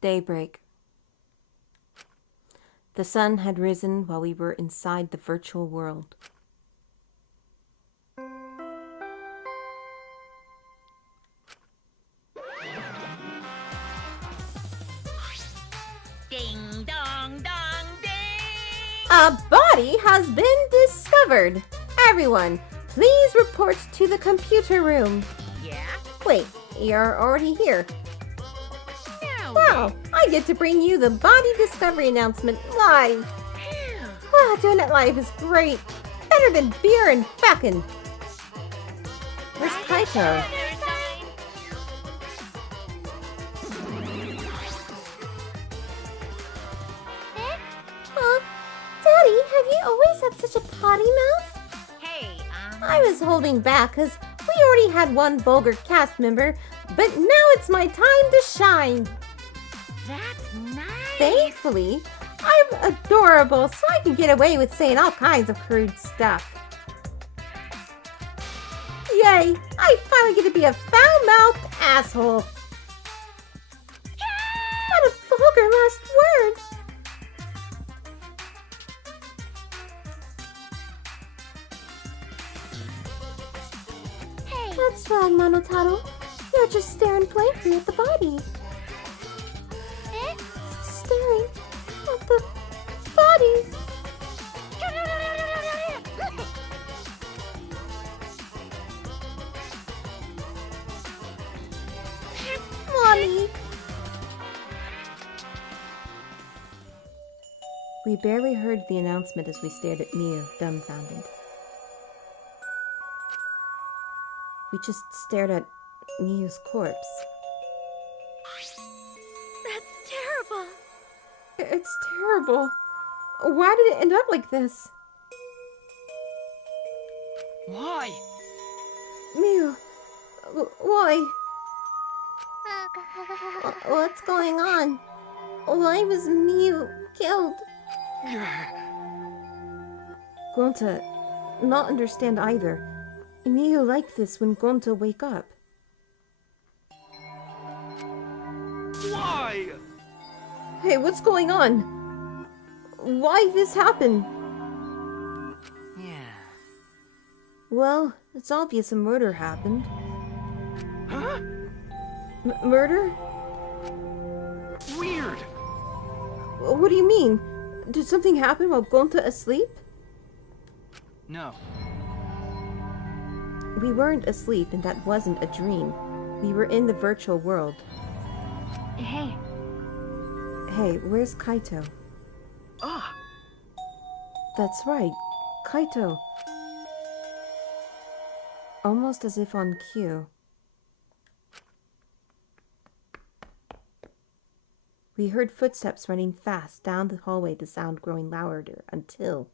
Daybreak. The sun had risen while we were inside the virtual world. Ding dong dong ding! A body has been discovered. Everyone, please report to the computer room. Yeah? Wait, you're already here. No. Wow, I get to bring you the body discovery announcement live. Doing it live is great. Better than beer and fucking. Where's Kaito? Daddy, have you always had such a potty mouth? Hey, I was holding back because we already had one vulgar cast member, but now it's my time to shine. That's nice. Thankfully, I'm adorable, so I can get away with saying all kinds of crude stuff. Yay! I finally get to be a foul-mouthed asshole. What a vulgar last word. Hey. What's wrong, Monotaro? You're just staring blankly at the body. Staring at the body. Mommy. We barely heard the announcement as we stared at Miu, dumbfounded. We just stared at Miu's corpse. That's terrible. It's terrible. Why did it end up like this? Why? Miu, why? What's going on? Why was Miu killed? Gonta, not understand either. Miu liked this when Gonta wake up. Why? Hey, what's going on? Why this happen? Yeah. Well, it's obvious a murder happened. Huh? Murder? Weird. What do you mean? Did something happen while Gonta asleep? No. We weren't asleep, and that wasn't a dream. We were in the virtual world. Hey. Hey, where's Kaito? Ah. That's right, Kaito. Almost as if on cue. We heard footsteps running fast down the hallway, the sound growing louder until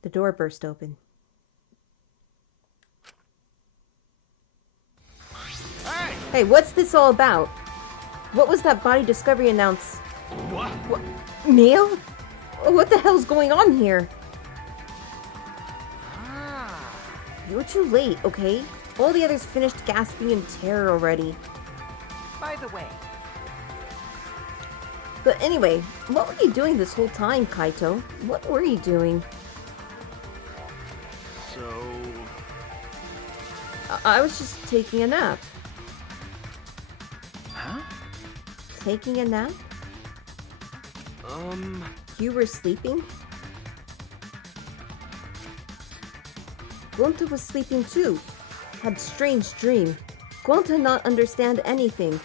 the door burst open. Hey, what's this all about? What was that body discovery announce? What? Neil? What the hell's going on here? Ah. You're too late, okay? All the others finished gasping in terror already. By the way. But anyway, what were you doing this whole time, Kaito? What were you doing? So. I was just taking a nap. Huh? Taking a nap? You were sleeping? Gonta was sleeping too. Had strange dream. Gonta not understand anything.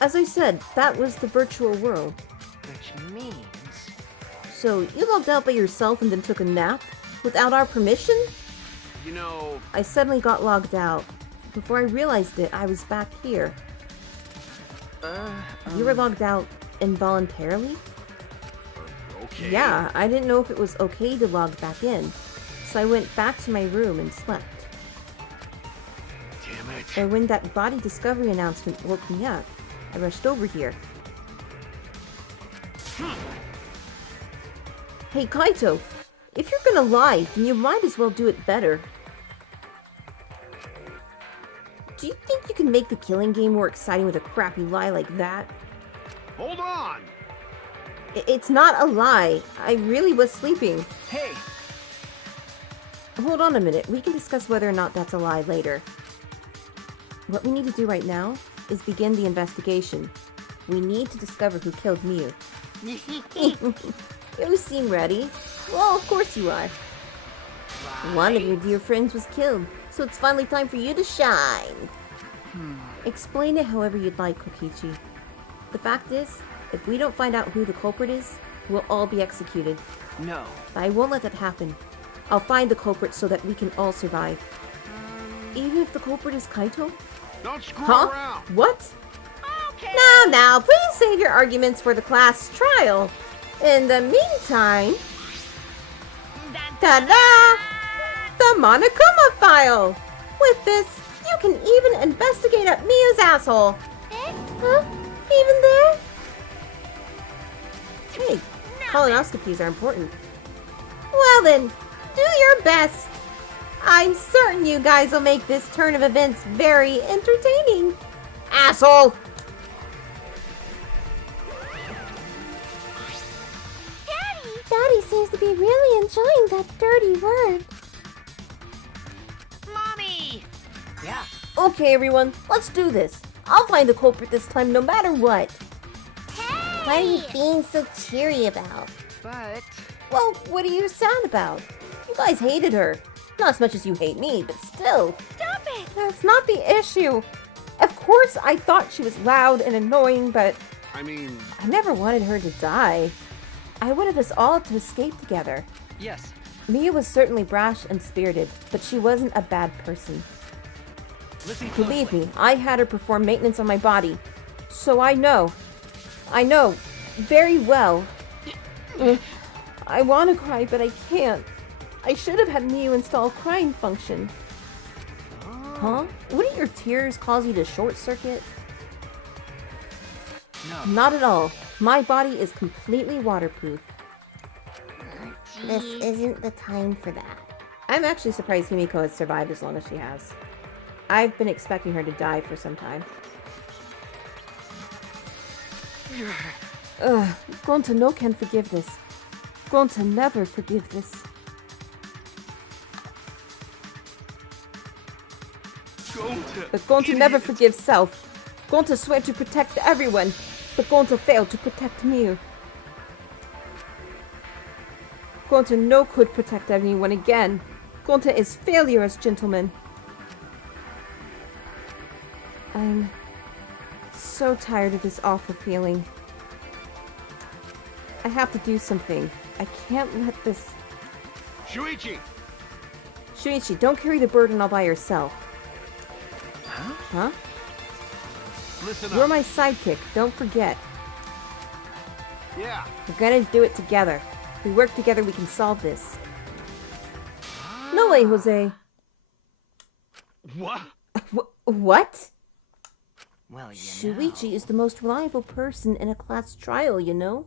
As I said, that was the virtual world. Which means. So, you logged out by yourself and then took a nap? Without our permission? You know. I suddenly got logged out. Before I realized it, I was back here. You were logged out involuntarily? Okay. Yeah, I didn't know if it was okay to log back in. So I went back to my room and slept. Damn it. And when that body discovery announcement woke me up, I rushed over here. Hey, Kaito, if you're gonna lie, then you might as well do it better. Do you think you can make the killing game more exciting with a crappy lie like that? Hold on! It's not a lie. I really was sleeping. Hey! Hold on a minute. We can discuss whether or not that's a lie later. What we need to do right now is begin the investigation. We need to discover who killed Miu. You seem ready. Well, of course you are. One of your dear friends was killed, so it's finally time for you to shine. Explain it however you'd like, Kokichi. The fact is, if we don't find out who the culprit is, we'll all be executed. No. But I won't let that happen. I'll find the culprit so that we can all survive. Even if the culprit is Kaito? Don't screw Huh? around! What? Okay. Now, please save your arguments for the class trial. In the meantime, ta-da! The Monokuma file! With this, you can even investigate up Miu's asshole. Huh? Even there? Hey, colonoscopies are important. Well then, do your best. I'm certain you guys will make this turn of events very entertaining. Asshole! Daddy seems to be really enjoying that dirty word. Mommy! Yeah. Okay, everyone, let's do this. I'll find the culprit this time, no matter what. Hey! What are you being so cheery about? But... Well, what are you sad about? You guys hated her. Not as much as you hate me, but still. Stop it! That's not the issue. Of course, I thought she was loud and annoying, but I mean... I never wanted her to die. I wanted us all to escape together. Yes. Miu was certainly brash and spirited, but she wasn't a bad person. Listen Believe me, I had her perform maintenance on my body. So I know very well. I want to cry, but I can't. I should have had Miu install a crying function. Huh? Wouldn't your tears cause you to short circuit? No. Not at all. My body is completely waterproof. This isn't the time for that. I'm actually surprised Himiko has survived as long as she has. I've been expecting her to die for some time. Gonta no can forgive this. Gonta never forgive this. But Gonta never forgives self. Gonta swear to protect everyone, but Gonta failed to protect Miu. Gonta no could protect anyone again. Gonta is failure as gentleman. I'm so tired of this awful feeling. I have to do something. I can't let this... Shuichi! Shuichi, don't carry the burden all by yourself. Huh? Listen You're up. my sidekick, don't forget. Yeah. We're gonna do it together. If we work together, we can solve this. No way, Jose. What? What? Well, you Shuichi is the most reliable person in a class trial, you know?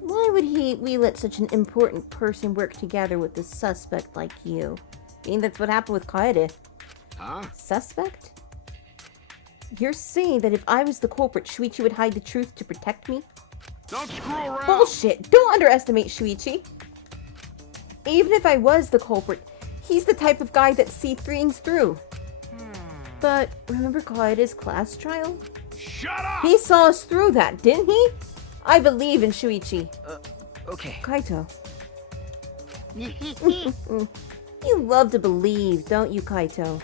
Why would we let such an important person work together with a suspect like you? I mean, that's what happened with Kaede. Huh? Suspect? You're saying that if I was the culprit, Shuichi would hide the truth to protect me? Don't screw around! Bullshit! Don't underestimate Shuichi! Even if I was the culprit, he's the type of guy that sees things through. But remember Kaede's class trial? Shut up! He saw us through that, didn't he? I believe in Shuichi. Okay. Kaito. You love to believe, don't you, Kaito?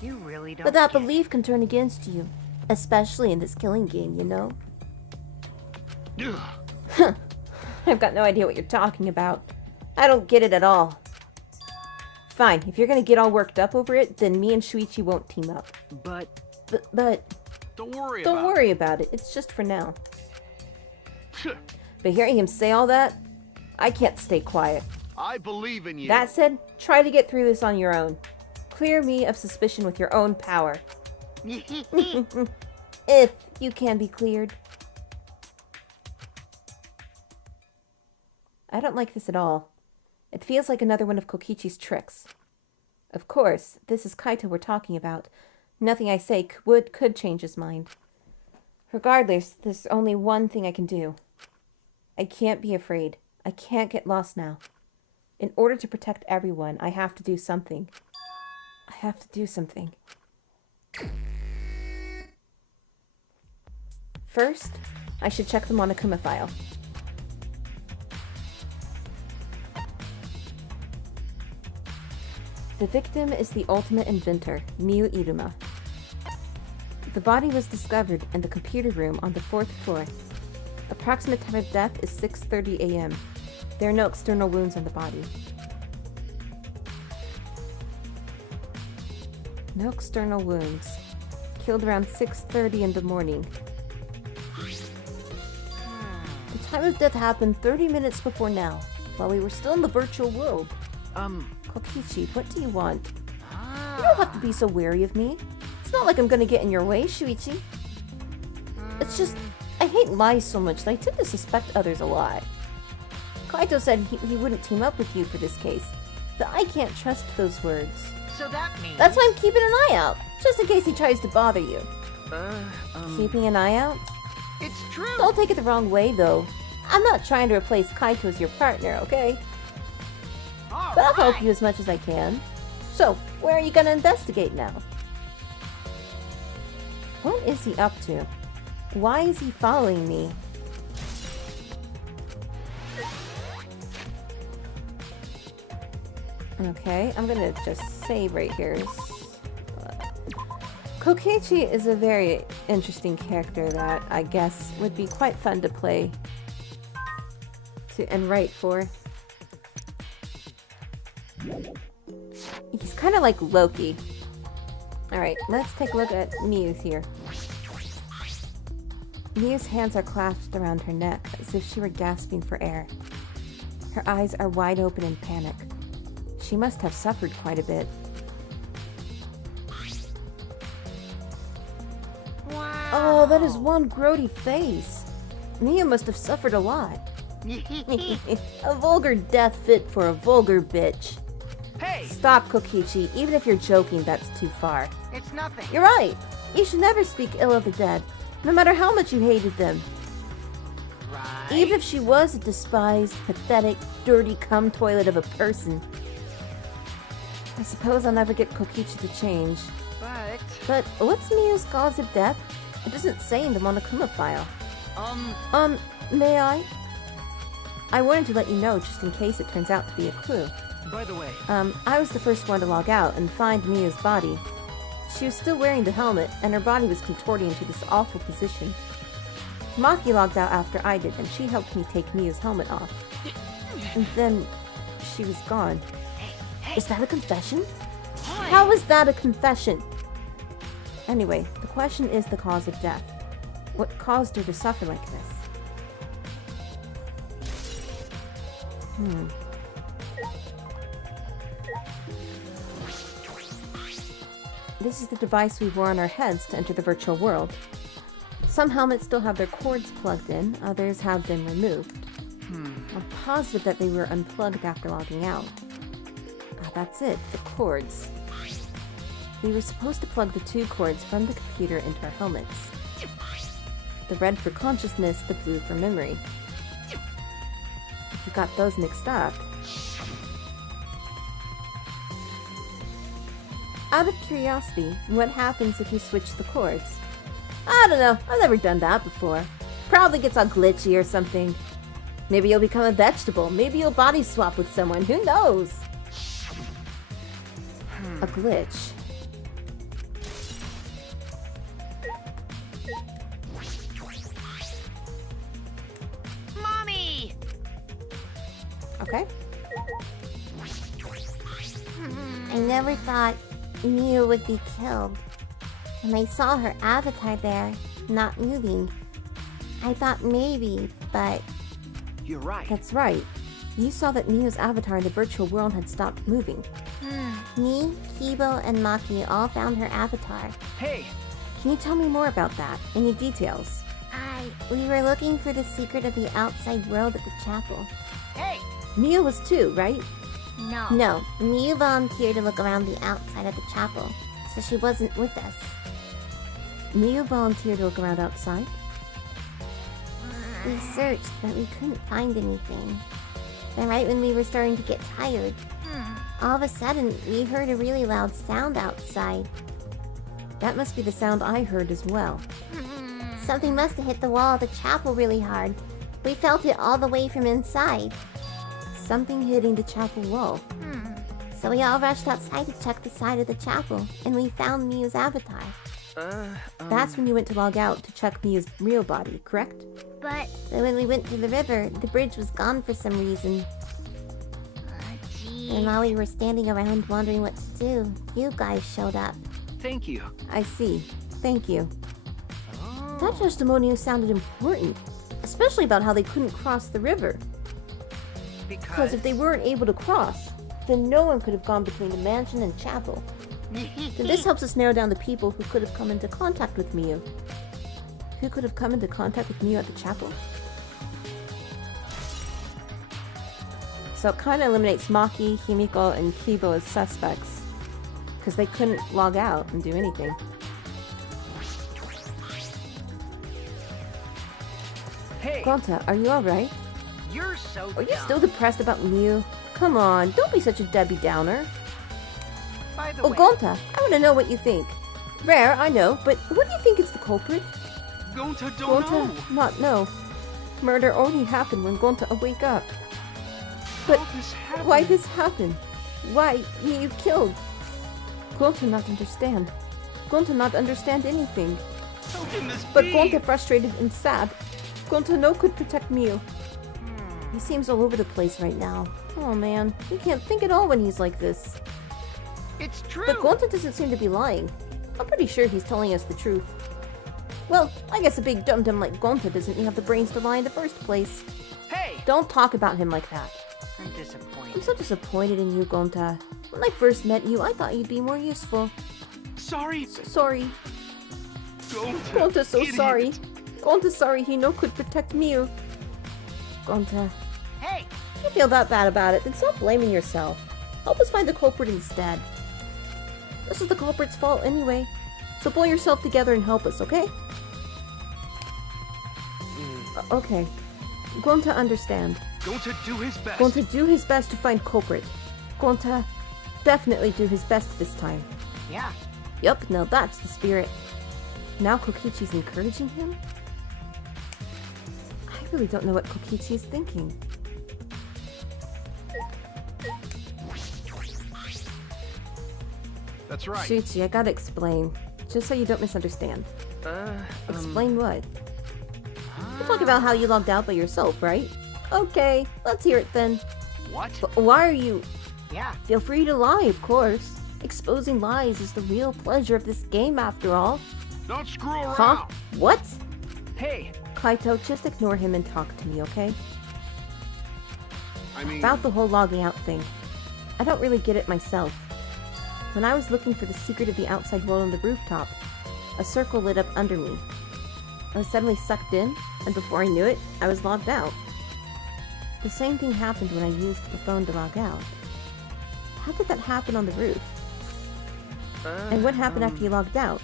You really don't But that get it. belief can turn against you. Especially in this killing game, you know? Ugh. I've got no idea what you're talking about. I don't get it at all. Fine, if you're gonna get all worked up over it, then me and Shuichi won't team up. But But don't worry don't about worry about it. It's just for now. it. But hearing him say all that, I can't stay quiet. I believe in you. That said, try to get through this on your own. Clear me of suspicion with your own power. If you can be cleared. I don't like this at all. It feels like another one of Kokichi's tricks. Of course, this is Kaito we're talking about. Nothing I say could change his mind. Regardless, there's only one thing I can do. I can't be afraid. I can't get lost now. In order to protect everyone, I have to do something. I have to do something. First, I should check the Monokuma file. The victim is the ultimate inventor, Miu Iruma. The body was discovered in the computer room on the 4th floor. Approximate time of death is 6:30 a.m. There are no external wounds on the body. No external wounds. Killed around 6:30 in the morning. The time of death happened 30 minutes before now, while we were still in the virtual world. Kokichi, what do you want? You don't have to be so wary of me. It's not like I'm gonna get in your way, Shuichi. It's just, I hate lies so much that I tend to suspect others a lot. Kaito said he wouldn't team up with you for this case, but I can't trust those words. So that means... That's why I'm keeping an eye out, just in case he tries to bother you. Keeping an eye out? It's true! Don't take it the wrong way, though. I'm not trying to replace Kaito as your partner, okay? But I'll help you as much as I can. So, where are you gonna investigate now? What is he up to? Why is he following me? Okay, I'm gonna just save right here. Kokichi is a very interesting character that I guess would be quite fun to play and write for. He's kind of like Loki. Alright, let's take a look at Miu's here. Miu's hands are clasped around her neck as if she were gasping for air. Her eyes are wide open in panic. She must have suffered quite a bit. Wow. Oh, that is one grody face. Miu must have suffered a lot. A vulgar death fit for a vulgar bitch. Hey! Stop, Kokichi. Even if you're joking, that's too far. It's nothing. You're right. You should never speak ill of the dead, no matter how much you hated them. Right. Even if she was a despised, pathetic, dirty cum toilet of a person. I suppose I'll never get Kokichi to change. But what's Miu's cause of death? It doesn't say in the Monokuma file. May I? I wanted to let you know just in case it turns out to be a clue. By the way, I was the first one to log out and find Miu's body. She was still wearing the helmet, and her body was contorting into this awful position. Maki logged out after I did, and she helped me take Miu's helmet off. And then, she was gone. Is that a confession? How is that a confession? Anyway, the question is the cause of death. What caused her to suffer like this? This is the device we wore on our heads to enter the virtual world. Some helmets still have their cords plugged in, others have been removed. I'm positive that they were unplugged after logging out. That's it, the cords. We were supposed to plug the two cords from the computer into our helmets. The red for consciousness, the blue for memory. If you got those mixed up... Out of curiosity, what happens if you switch the cords? I don't know, I've never done that before. Probably gets all glitchy or something. Maybe you'll become a vegetable, maybe you'll body swap with someone, who knows? A glitch. Mommy! Okay. I never thought Miu would be killed. When I saw her avatar there, not moving, I thought maybe, but... You're right. That's right. You saw that Miu's avatar in the virtual world had stopped moving. Me, Kibo, and Maki all found her avatar. Hey! Can you tell me more about that? Any details? We were looking for the secret of the outside world at the chapel. Hey! Miu was too, right? No. No, Miu volunteered to look around the outside of the chapel, so she wasn't with us. Miu volunteered to look around outside? We searched, but we couldn't find anything. Then right when we were starting to get tired, all of a sudden, we heard a really loud sound outside. That must be the sound I heard as well. Something must have hit the wall of the chapel really hard. We felt it all the way from inside. Something hitting the chapel wall. So we all rushed outside to check the side of the chapel, and we found Miu's avatar. That's when you went to log out to check Miu's real body, correct? But, Then when we went to the river, the bridge was gone for some reason. gee. And while we were standing around wondering what to do, you guys showed up. Thank you. I see. Thank you. That testimonial sounded important, especially about how they couldn't cross the river. Because if they weren't able to cross, then no one could have gone between the mansion and chapel. Then this helps us narrow down the people who could have come into contact with Miu. Who could have come into contact with Miu at the chapel? So it kind of eliminates Maki, Himiko, and Kibo as suspects. Because they couldn't log out and do anything. Hey! Gonta, are you alright? You're so Are you dumb. still depressed about Miu? Come on, don't be such a Debbie Downer. By the Oh, way, Gonta, I want to know what you think. Rare, I know, but what do you think is the culprit? Gonta don't Gonta, know. not know. Murder already happened when Gonta awake up. But How this happened? why this happened? Why Miu killed? Gonta not understand. Gonta not understand anything. How can this But be? Gonta frustrated and sad. Gonta no could protect Miu. He seems all over the place right now. Oh man, we can't think at all when he's like this. it's true. But Gonta doesn't seem to be lying. I'm pretty sure he's telling us the truth. Well, I guess a big dum-dum like Gonta doesn't have the brains to lie in the first place. Hey! Don't talk about him like that. I'm I'm disappointed. so disappointed in you, Gonta. When I first met you, I thought you'd be more useful. Sorry, Sorry. Gonta. Gonta's so idiot. sorry. Gonta's sorry he no could protect Miu. Gonta, Hey! if you feel that bad about it, then stop blaming yourself. Help us find the culprit instead. This is the culprit's fault anyway. So pull yourself together and help us, okay? Okay. Gonta understand. Gonta do his best. Gonta do his best to find culprit. Gonta definitely do his best this time. Yeah. Yup, now that's the spirit. Now Kokichi's encouraging him? I really don't know what Kokichi is thinking. That's right. Shuichi, I gotta explain. Just so you don't misunderstand. Explain what? You're talking about how you logged out by yourself, right? Okay, let's hear it then. What? But why are you... Yeah. Feel free to lie, of course. Exposing lies is the real pleasure of this game, after all. Don't screw around. Huh? What? Hey! Kaito, just ignore him and talk to me, okay? I mean, About the whole logging out thing. I don't really get it myself. When I was looking for the secret of the outside world on the rooftop, a circle lit up under me. I was suddenly sucked in, and before I knew it, I was logged out. The same thing happened when I used the phone to log out. How did that happen on the roof? And what happened after you logged out?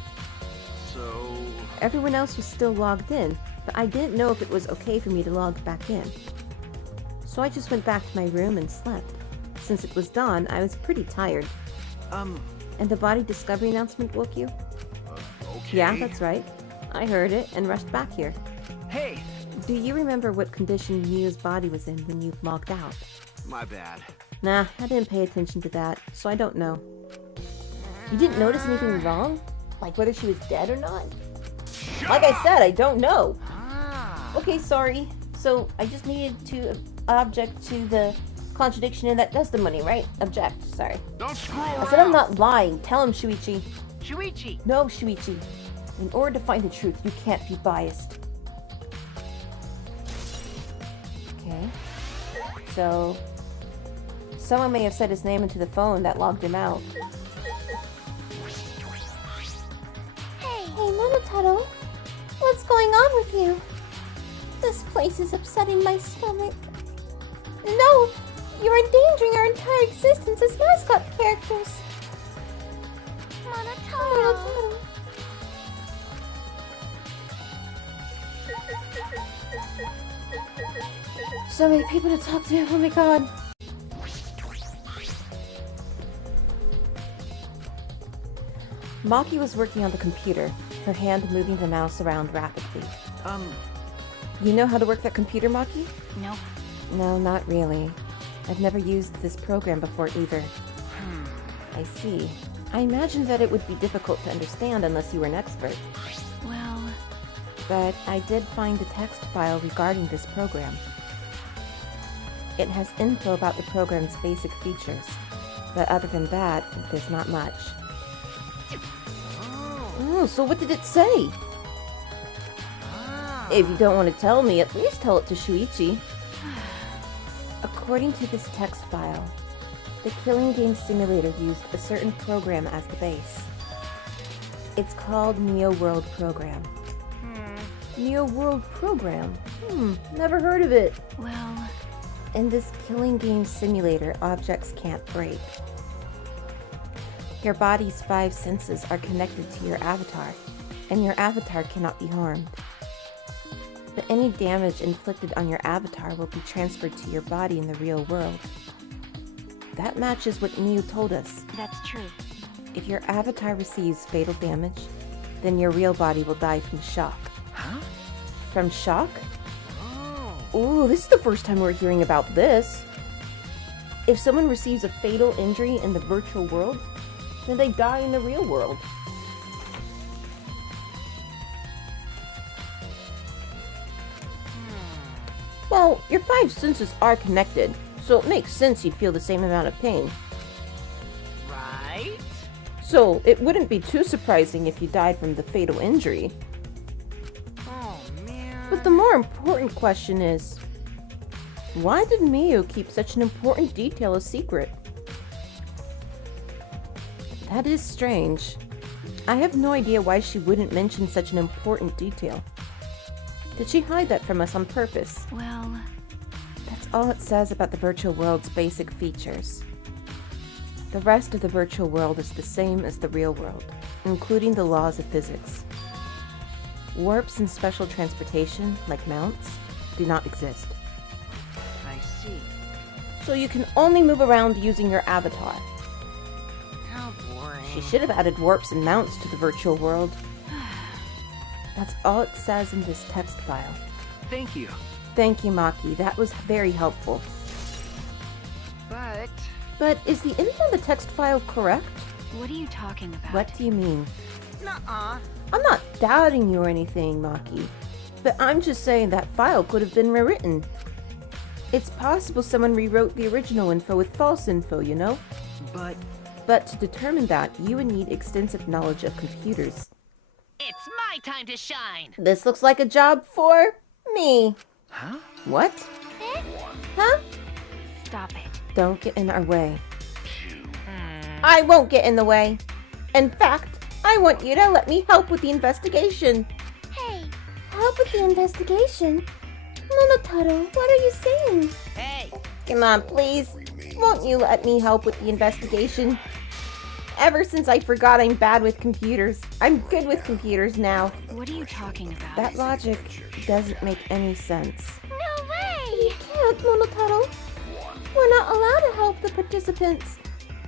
so Everyone else was still logged in, but I didn't know if it was okay for me to log back in. So I just went back to my room and slept. Since it was dawn, I was pretty tired. And the body discovery announcement woke you? okay. Yeah, that's right. I heard it and rushed back here. Hey! Do you remember what condition Miu's body was in when you logged out? My bad. Nah, I didn't pay attention to that, so I don't know. You didn't notice anything wrong? Like whether she was dead or not? Like I said, I don't know. Ah. Okay, sorry. So, I just needed to object to the contradiction in that testimony, right? Object, sorry. Don't screw around. I said I'm not lying. Tell him, Shuichi. Shuichi! No, Shuichi. In order to find the truth, you can't be biased. Okay. So... someone may have said his name into the phone that logged him out. Hey, Monotaro. What's going on with you? This place is upsetting my stomach. No! You're endangering our entire existence as mascot characters! Monotone! So many people to talk to, oh my god! Maki was working on the computer, her hand moving the mouse around rapidly. You know how to work that computer, Maki? No. No, not really. I've never used this program before either. I see. I imagine that it would be difficult to understand unless you were an expert. Well... But I did find a text file regarding this program. It has info about the program's basic features. But other than that, there's not much. Oh, so what did it say? If you don't want to tell me, at least tell it to Shuichi. According to this text file, the killing game simulator used a certain program as the base. It's called Neo World Program. Neo World Program? Never heard of it. Well... In this killing game simulator, objects can't break. Your body's 5 senses are connected to your avatar, and your avatar cannot be harmed. But any damage inflicted on your avatar will be transferred to your body in the real world. That matches what Miu told us. That's true. If your avatar receives fatal damage, then your real body will die from shock. Huh? From shock? Ooh, this is the first time we're hearing about this. If someone receives a fatal injury in the virtual world, then they die in the real world. Well, your 5 senses are connected, so it makes sense you'd feel the same amount of pain. Right? So, it wouldn't be too surprising if you died from the fatal injury. Oh, man. But the more important question is, why did Miu keep such an important detail a secret? That is strange. I have no idea why she wouldn't mention such an important detail. Did she hide that from us on purpose? Well... That's all it says about the virtual world's basic features. The rest of the virtual world is the same as the real world, including the laws of physics. Warps and special transportation, like mounts, do not exist. I see. So you can only move around using your avatar. How boring. She should have added warps and mounts to the virtual world. That's all it says in this text file. Thank you. Thank you, Maki. That was very helpful. But is the info in the text file correct? What are you talking about? What do you mean? Nuh-uh. I'm not doubting you or anything, Maki. But I'm just saying that file could have been rewritten. It's possible someone rewrote the original info with false info, you know? But to determine that, you would need extensive knowledge of computers. It's my time to shine! This looks like a job for me. Huh? What? Huh? Stop it. Don't get in our way. I won't get in the way. In fact, I want you to let me help with the investigation. Hey, Help with the investigation? Monotaro, what are you saying? Hey! Come on, please. Won't you let me help with the investigation? Ever since I forgot I'm bad with computers, I'm good with computers now. What are you talking about? That logic doesn't make any sense. no way! You can't, Monotaro. We're not allowed to help the participants.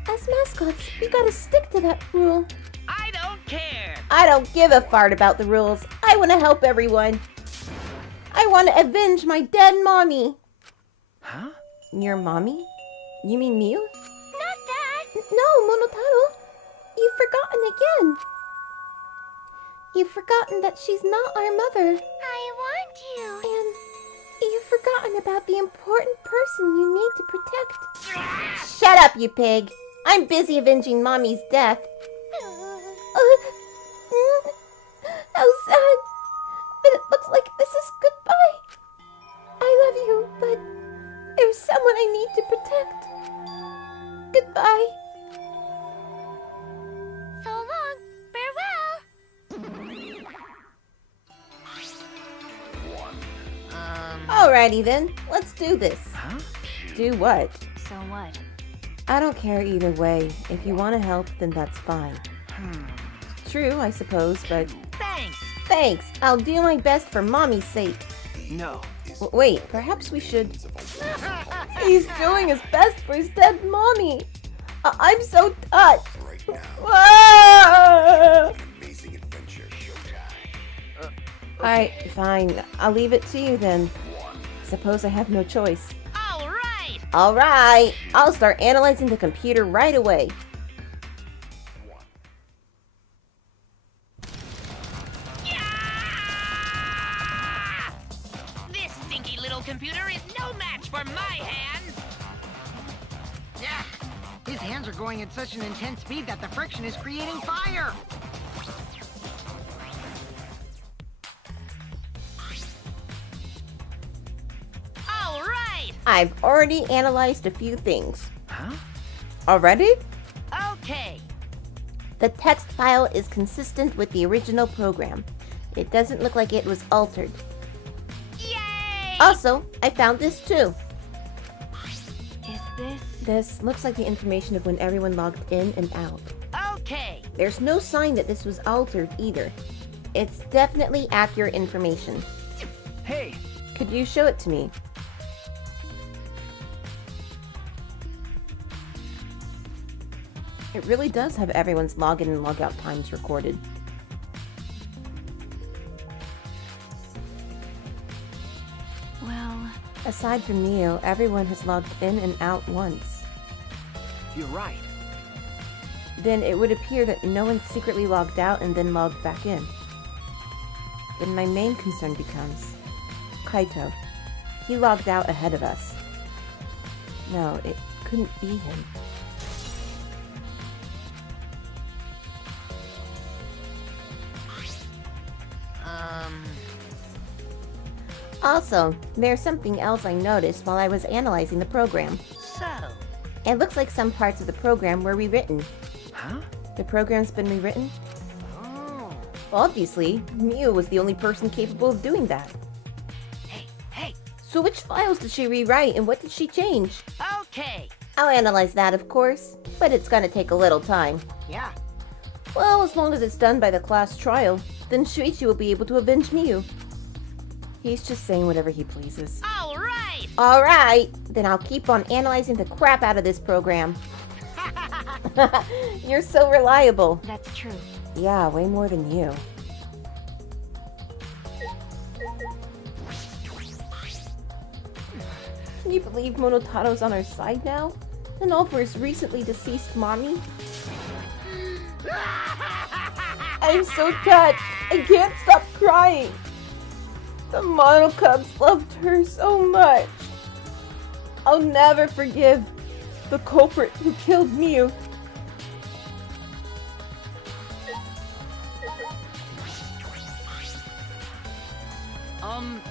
As mascots, we gotta stick to that rule. I don't care! I don't give a fart about the rules. I want to help everyone. I want to avenge my dead mommy. Huh? Your mommy? You mean Miu? Not that! No, Monotaro. You've forgotten again. You've forgotten that she's not our mother. I want you! And you've forgotten about the important person you need to protect. Shut up, you pig. I'm busy avenging Mommy's death. How sad. But it looks like this is goodbye. I love you, but there's someone I need to protect. Goodbye. So long! Farewell! Alrighty then, let's do this. Huh? Do what? So what? I don't care either way. If you want to help, then that's fine. True, I suppose, but... Thanks. Thanks! I'll do my best for Mommy's sake. No. Wait, perhaps we should... He's doing his best for his dead mommy! I'm so touched! Whoa! Alright, fine. I'll leave it to you then. Suppose I have no choice. All right. Alright! I'll start analyzing the computer right away. This stinky little computer is no match for my hands. Yeah. His hands are going at such an intense speed that the friction is creating fire. All right. I've already analyzed a few things. Huh? Already? Okay. The text file is consistent with the original program. It doesn't look like it was altered. Yay! Also, I found this too. Is this... This looks like the information of when everyone logged in and out. Okay. There's no sign that this was altered either. It's definitely accurate information. Hey. Could you show it to me? It really does have everyone's login and logout times recorded. Well, Aside from Neo, everyone has logged in and out once. You're right. Then it would appear that no one secretly logged out and then logged back in. Then my main concern becomes... Kaito. He logged out ahead of us. No, it couldn't be him. Also, there's something else I noticed while I was analyzing the program. So, It looks like some parts of the program were rewritten. Huh? The program's been rewritten? Oh. Obviously, Miu was the only person capable of doing that. hey. So which files did she rewrite and what did she change? Okay. I'll analyze that, of course, but it's gonna take a little time. Yeah. Well, as long as it's done by the class trial, then Shuichi will be able to avenge Miu. He's just saying whatever he pleases. All right. Alright, then I'll keep on analyzing the crap out of this program. You're so reliable. that's true. Yeah, way more than you. Can you believe Monotaro's on our side now? And all for his recently deceased mommy? I'm so touched. I can't stop crying. The Mono Cubs loved her so much. I'll never forgive the culprit who killed Miu.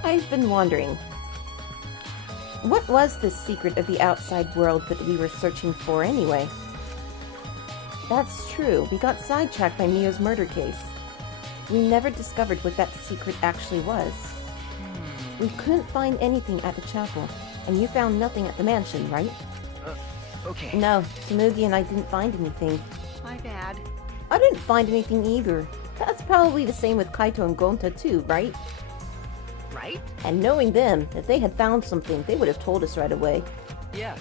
I've been wondering, what was this secret of the outside world that we were searching for anyway? That's true, we got sidetracked by Miu's murder case. We never discovered what that secret actually was. We couldn't find anything at the chapel, and you found nothing at the mansion, right? Okay. No, Samugi and I didn't find anything. My bad. I didn't find anything either. That's probably the same with Kaito and Gonta too, right? Right? And knowing them, if they had found something, they would have told us right away. Yeah.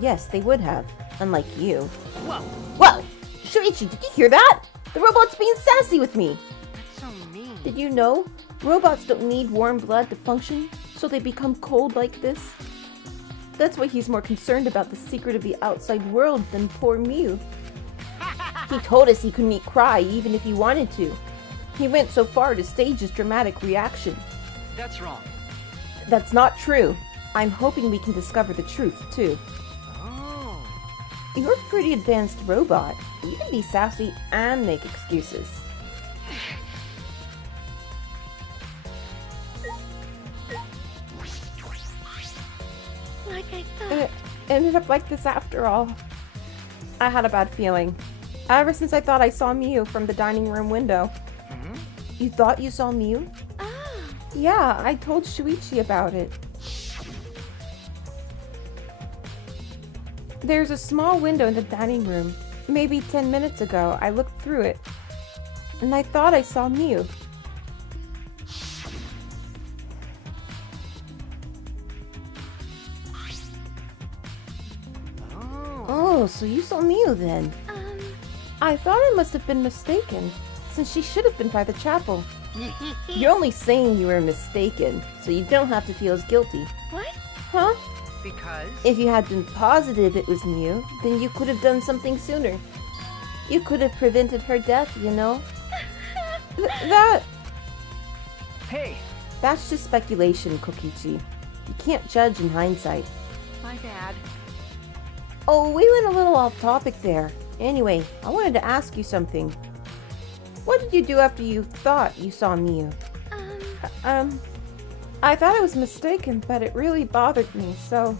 Yes, they would have. Unlike you. Whoa. Whoa! Shuichi, did you hear that? The robot's being sassy with me! That's so mean. Did you know? Robots don't need warm blood to function, so they become cold like this. That's why he's more concerned about the secret of the outside world than poor Miu. He told us he couldn't cry even if he wanted to. He went so far to stage his dramatic reaction. That's wrong. That's not true. I'm hoping we can discover the truth, too. Oh. You're a pretty advanced robot. You can be sassy and make excuses. Like I thought. And it ended up like this after all. I had a bad feeling. Ever since I thought I saw Miu from the dining room window. You thought you saw Miu? Ah, Yeah, I told Shuichi about it. There's a small window in the dining room. Maybe 10 minutes ago, I looked through it. And I thought I saw Miu. Oh, so you saw Miu then? I thought I must have been mistaken, since she should have been by the chapel. You're only saying you were mistaken, so you don't have to feel as guilty. What? Huh? Because? If you had been positive it was Miu, then you could have done something sooner. You could have prevented her death, you know? That... Hey, That's just speculation, Kokichi. You can't judge in hindsight. my bad. Oh, we went a little off topic there. Anyway, I wanted to ask you something. What did you do after you thought you saw Miu? I thought I was mistaken, but it really bothered me, so...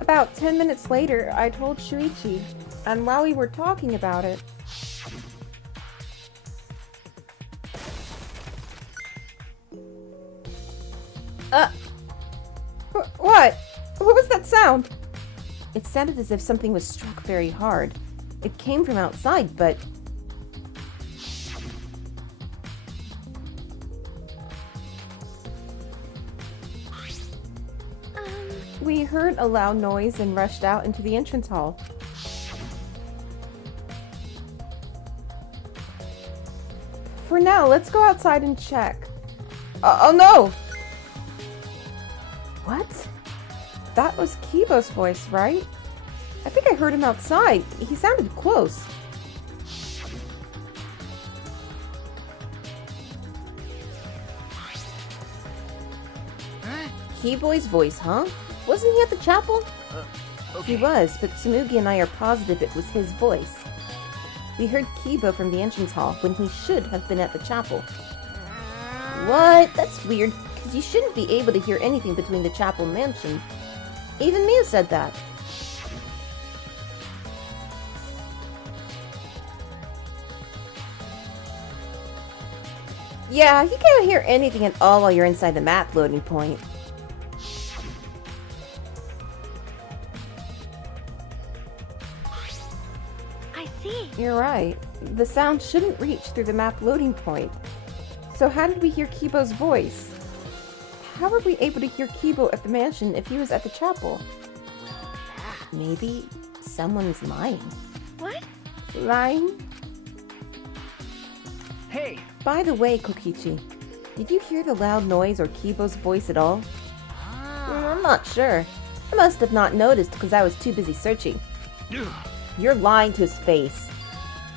About 10 minutes later, I told Shuichi, and while we were talking about it... What? What was that sound? It sounded as if something was struck very hard. It came from outside, but... We heard a loud noise and rushed out into the entrance hall. For now, let's go outside and check. Oh no! What? That was Kibo's voice, right? I think I heard him outside. He sounded close. Kibo's voice, huh? Wasn't he at the chapel? Okay. He was, but Tsumugi and I are positive it was his voice. We heard Kibo from the entrance hall when he should have been at the chapel. What? That's weird, because you shouldn't be able to hear anything between the chapel and mansion. Even Miu said that. Yeah, you can't hear anything at all while you're inside the map loading point. I see. You're right. The sound shouldn't reach through the map loading point. So how did we hear Kibo's voice? How were we able to hear Kibo at the mansion if he was at the chapel? Maybe someone's lying. What? Lying? Hey, By the way, Kokichi, did you hear the loud noise or Kibo's voice at all? I'm not sure. I must have not noticed because I was too busy searching. You're lying to his face.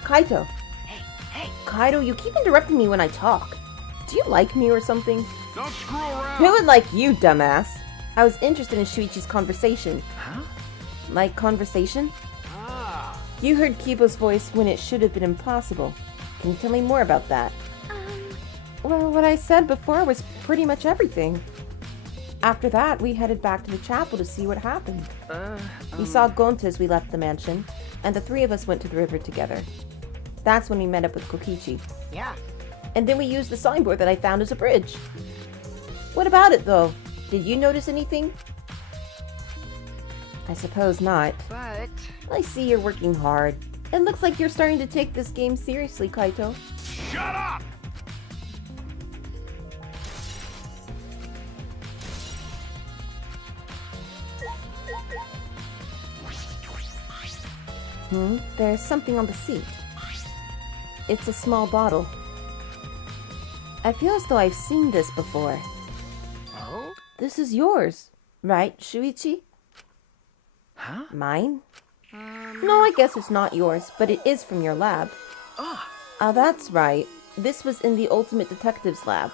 Kaito. hey, Kaito, you keep interrupting me when I talk. Do you like me or something? Don't screw around. Who would like you, dumbass? I was interested in Shuichi's conversation. Huh? Like conversation? Ah, You heard Kibo's voice when it should have been impossible. Can you tell me more about that? Well, what I said before was pretty much everything. After that, we headed back to the chapel to see what happened. We saw Gonta as we left the mansion, and the three of us went to the river together. That's when we met up with Kokichi. Yeah. And then we used the signboard that I found as a bridge. What about it, though? Did you notice anything? I suppose not. But I see you're working hard. It looks like you're starting to take this game seriously, Kaito. shut up! There's something on the seat. It's a small bottle. I feel as though I've seen this before. oh, This is yours, right, Shuichi? huh? Mine? No, I guess it's not yours, but it is from your lab. Ah, That's right. This was in the Ultimate Detective's lab.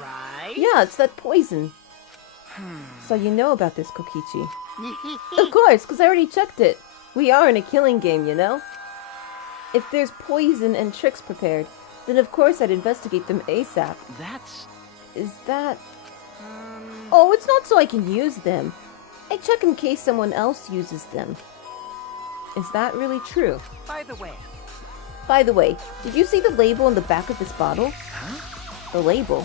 right. Yeah, it's that poison. So you know about this, Kokichi. Of course, because I already checked it. We are in a killing game, you know? If there's poison and tricks prepared, then of course I'd investigate them ASAP. That's Is that... Oh, it's not so I can use them. I check in case someone else uses them. Is that really true? by the way. By the way, did you see the label on the back of this bottle? Huh? The label.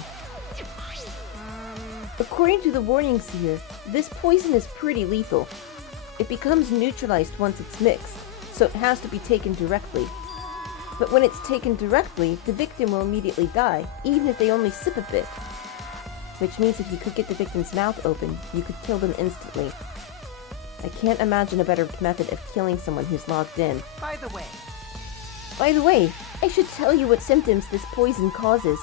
According to the warnings here, this poison is pretty lethal. It becomes neutralized once it's mixed, so it has to be taken directly. But when it's taken directly, the victim will immediately die, even if they only sip a bit. Which means if you could get the victim's mouth open, you could kill them instantly. I can't imagine a better method of killing someone who's locked in. By the way, I should tell you what symptoms this poison causes.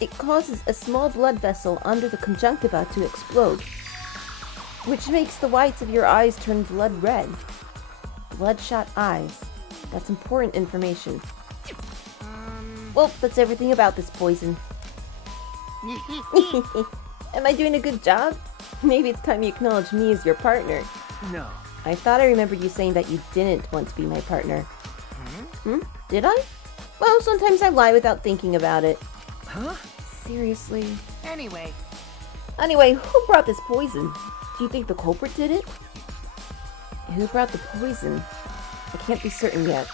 It causes a small blood vessel under the conjunctiva to explode, which makes the whites of your eyes turn blood red. Bloodshot eyes. That's important information. Well, that's everything about this poison. Am I doing a good job? Maybe it's time you acknowledge me as your partner. No. I thought I remembered you saying that you didn't want to be my partner. Did I? Well, sometimes I lie without thinking about it. Huh? Seriously? Anyway, Who brought this poison? Do you think the culprit did it? Who brought the poison? I can't be certain yet.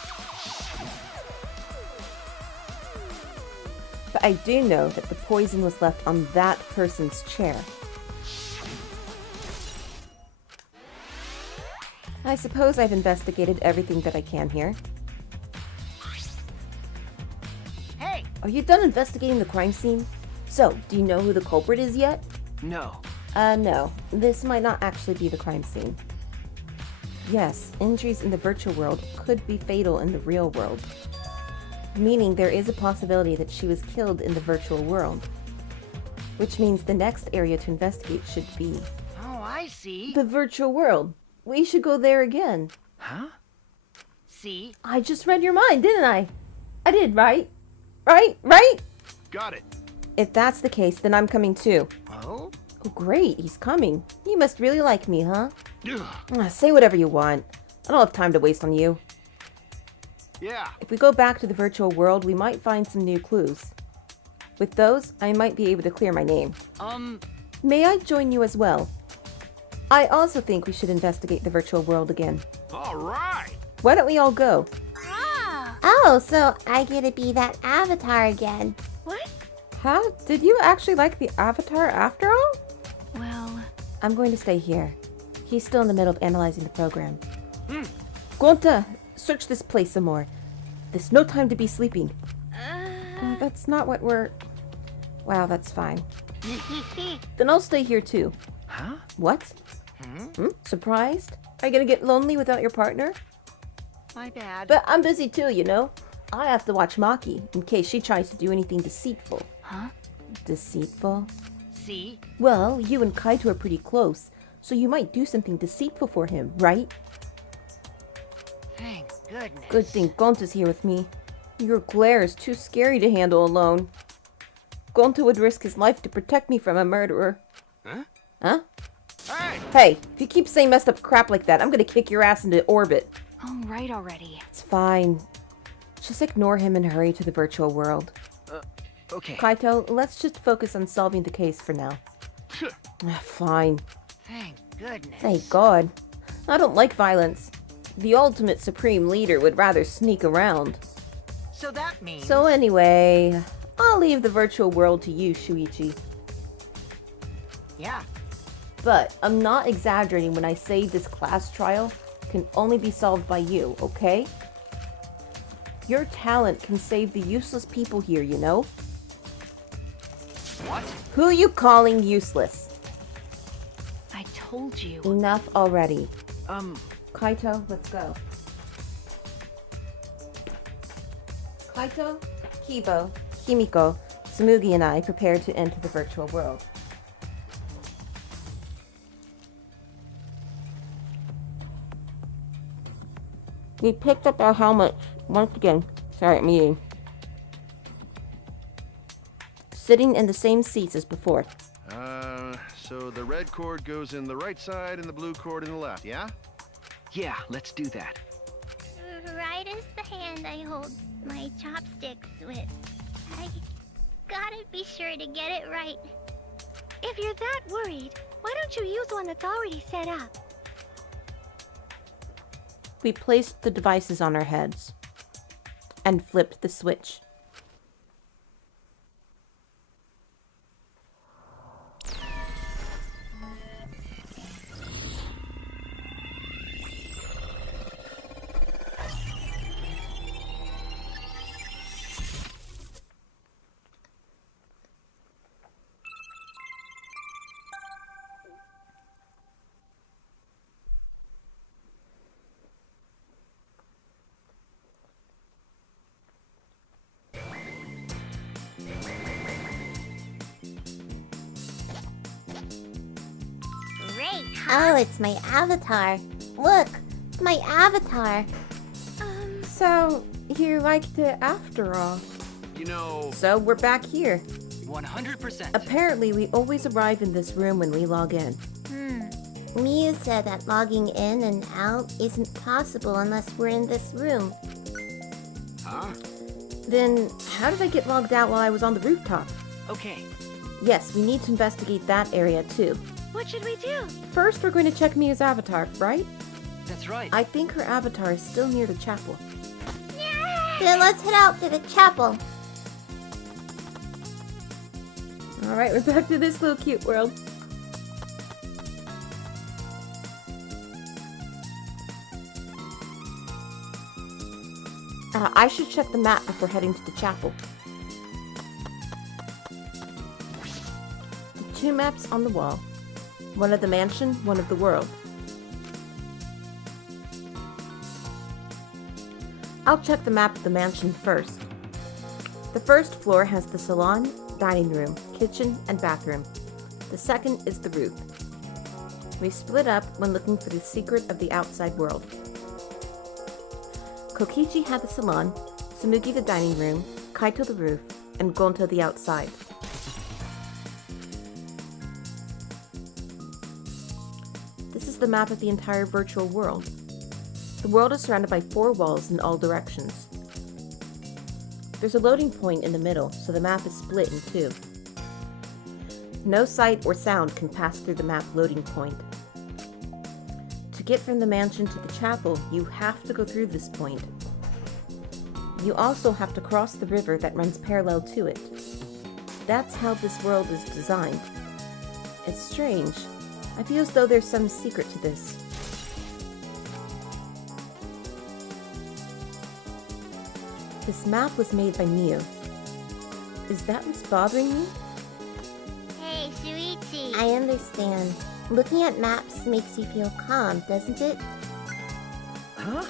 But I do know that the poison was left on that person's chair. I suppose I've investigated everything that I can here. hey! Are you done investigating the crime scene? So, do you know who the culprit is yet? No. No. This might not actually be the crime scene. Yes, injuries in the virtual world could be fatal in the real world. Meaning there is a possibility that she was killed in the virtual world. Which means the next area to investigate should be Oh, I see. the virtual world. We should go there again. Huh? See? I just read your mind, didn't I? I did, right? Right? Got it. If that's the case, then I'm coming too. Oh? Oh, great, he's coming. You must really like me, huh? Ugh. Say whatever you want. I don't have time to waste on you. Yeah. If we go back to the virtual world, we might find some new clues. With those, I might be able to clear my name. May I join you as well? I also think we should investigate the virtual world again. All right. Why don't we all go? Oh, so I get to be that avatar again. What? Huh? Did you actually like the avatar after all? Well, I'm going to stay here. He's still in the middle of analyzing the program. Gonta, search this place some more. There's no time to be sleeping. That's not what we're... Wow, that's fine. Then I'll stay here too. Huh? What? Surprised? Are you gonna get lonely without your partner? My bad. But I'm busy too, you know. I have to watch Maki in case she tries to do anything deceitful. huh? Deceitful? See? Well, you and Kaito are pretty close, so you might do something deceitful for him, right? Thank goodness. Good thing Gonta's here with me. Your glare is too scary to handle alone. Gonta would risk his life to protect me from a murderer. Huh? Huh? Hey. Hey, if you keep saying messed up crap like that, I'm gonna kick your ass into orbit. Oh, right already. It's fine. Just ignore him and hurry to the virtual world. Okay. Kaito, let's just focus on solving the case for now. Fine. Thank goodness. Thank God. I don't like violence. The ultimate supreme leader would rather sneak around. So that means... So anyway, I'll leave the virtual world to you, Shuichi. Yeah. But I'm not exaggerating when I say this class trial can only be solved by you, okay? Your talent can save the useless people here, you know? What? Who are you calling useless? I told you. Enough already. Um, Kaito, let's go. Kaito, Kibo, Himiko, Tsumugi and I prepare to enter the virtual world. We picked up our helmets. Once again, sorry at meeting. Sitting in the same seats as before. So the red cord goes in the right side and the blue cord in the left, yeah? yeah, let's do that. Right is the hand I hold my chopsticks with. I gotta be sure to get it right. If you're that worried, why don't you use one that's already set up? We placed the devices on our heads and flipped the switch. Oh, it's my avatar. Look, my avatar. So, you liked it after all. You know, So we're back here. 100%. Apparently, we always arrive in this room when we log in. Miu said that logging in and out isn't possible unless we're in this room. huh? Then, how did I get logged out while I was on the rooftop? Okay. Yes, we need to investigate that area too. What should we do? First, we're going to check Mia's avatar, right? That's right. I think her avatar is still near the chapel. Then let's head out to the chapel. Alright, we're back to this little cute world. I should check the map before heading to the chapel. The two maps on the wall. One of the mansion, one of the world. I'll check the map of the mansion first. The first floor has the salon, dining room, kitchen, and bathroom. The second is the roof. We split up when looking for the secret of the outside world. Kokichi had the salon, Samugi the dining room, Kaito the roof, and Gonto the outside. This is the map of the entire virtual world. The world is surrounded by 4 walls in all directions. There's a loading point in the middle, so the map is split in 2. No sight or sound can pass through the map loading point. To get from the mansion to the chapel, you have to go through this point. You also have to cross the river that runs parallel to it. That's how this world is designed. It's strange. I feel as though there's some secret to this. This map was made by Miu. Is that what's bothering me? Hey, Shuichi. I understand. Looking at maps makes you feel calm, doesn't it? Huh?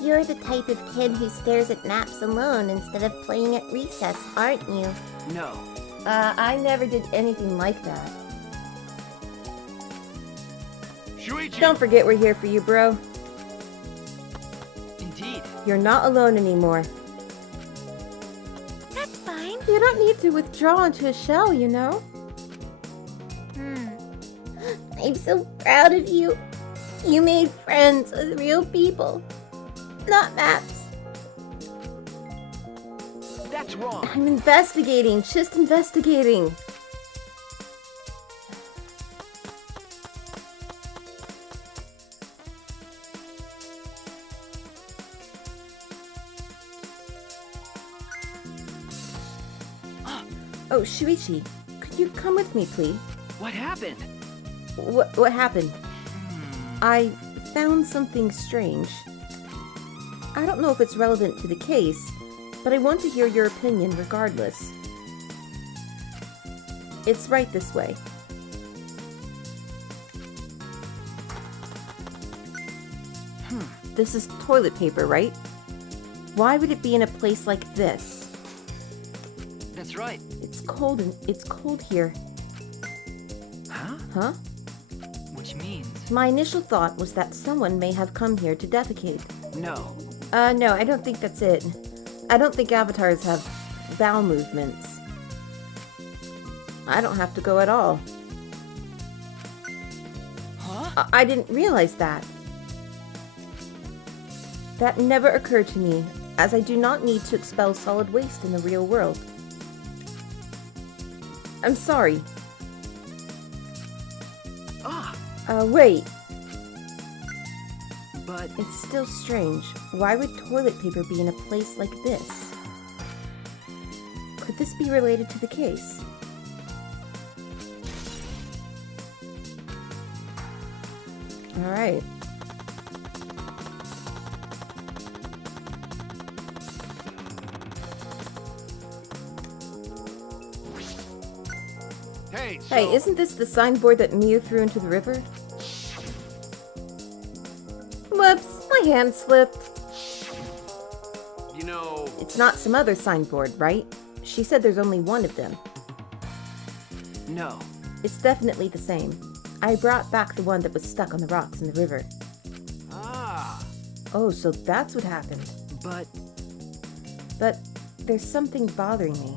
You're the type of kid who stares at maps alone instead of playing at recess, aren't you? No. I never did anything like that. Shuichi! Don't forget we're here for you, bro. Indeed. You're not alone anymore. That's fine. You don't need to withdraw into a shell, you know? I'm so proud of you. You made friends with real people, not maps. That's wrong. I'm investigating, just investigating. Oh, Shuichi, could you come with me, please? What happened? What happened? I found something strange. I don't know if it's relevant to the case, but I want to hear your opinion regardless. It's right this way. This is toilet paper, right? Why would it be in a place like this? That's right. It's cold here. Huh? Huh? Which means My initial thought was that someone may have come here to defecate. no. No, I don't think that's it. I don't think avatars have bowel movements. I don't have to go at all. Huh? I didn't realize that. That never occurred to me, as I do not need to expel solid waste in the real world. I'm sorry. Ah, Wait. but It's still strange. Why would toilet paper be in a place like this? Could this be related to the case? Alright. Hey, so... Hey, isn't this the signboard that Miu threw into the river? Whoops, my hand slipped. You know... It's not some other signboard, right? She said there's only one of them. no. It's definitely the same. I brought back the one that was stuck on the rocks in the river. Ah, Oh, so that's what happened. but But there's something bothering me.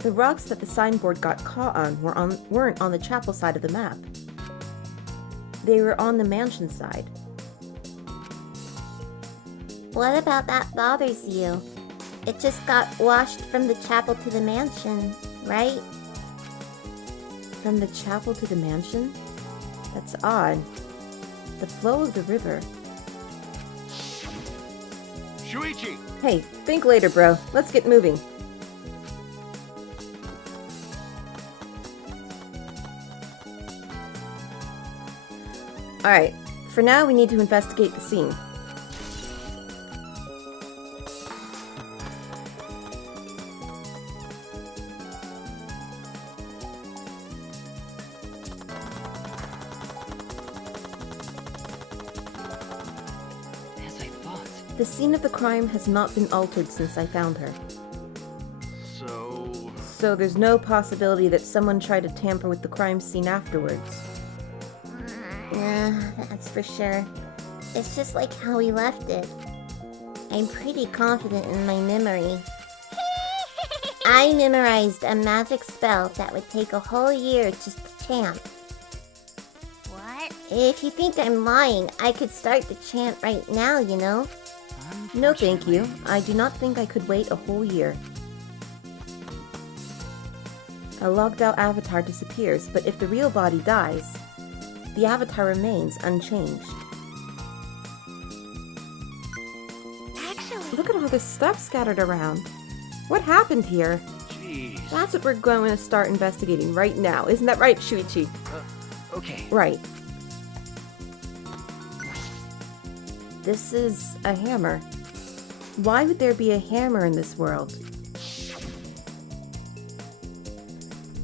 The rocks that the signboard got caught on weren't on the chapel side of the map. They were on the mansion side. What about that bothers you? It just got washed from the chapel to the mansion, right? From the chapel to the mansion? That's odd. The flow of the river. Shuichi! Hey, think later, bro. Let's get moving. Alright, for now we need to investigate the scene. as I thought. The scene of the crime has not been altered since I found her. So there's no possibility that someone tried to tamper with the crime scene afterwards. Yeah, that's for sure. It's just like how we left it. I'm pretty confident in my memory. I memorized a magic spell that would take a whole year just to chant. What? If you think I'm lying, I could start the chant right now, you know? No thank you. I do not think I could wait a whole year. A logged out avatar disappears, but if the real body dies, the avatar remains unchanged. Actually, Look at all this stuff scattered around. What happened here? Jeez. That's what we're going to start investigating right now. Isn't that right, Shuichi? Okay. Right. This is a hammer. Why would there be a hammer in this world?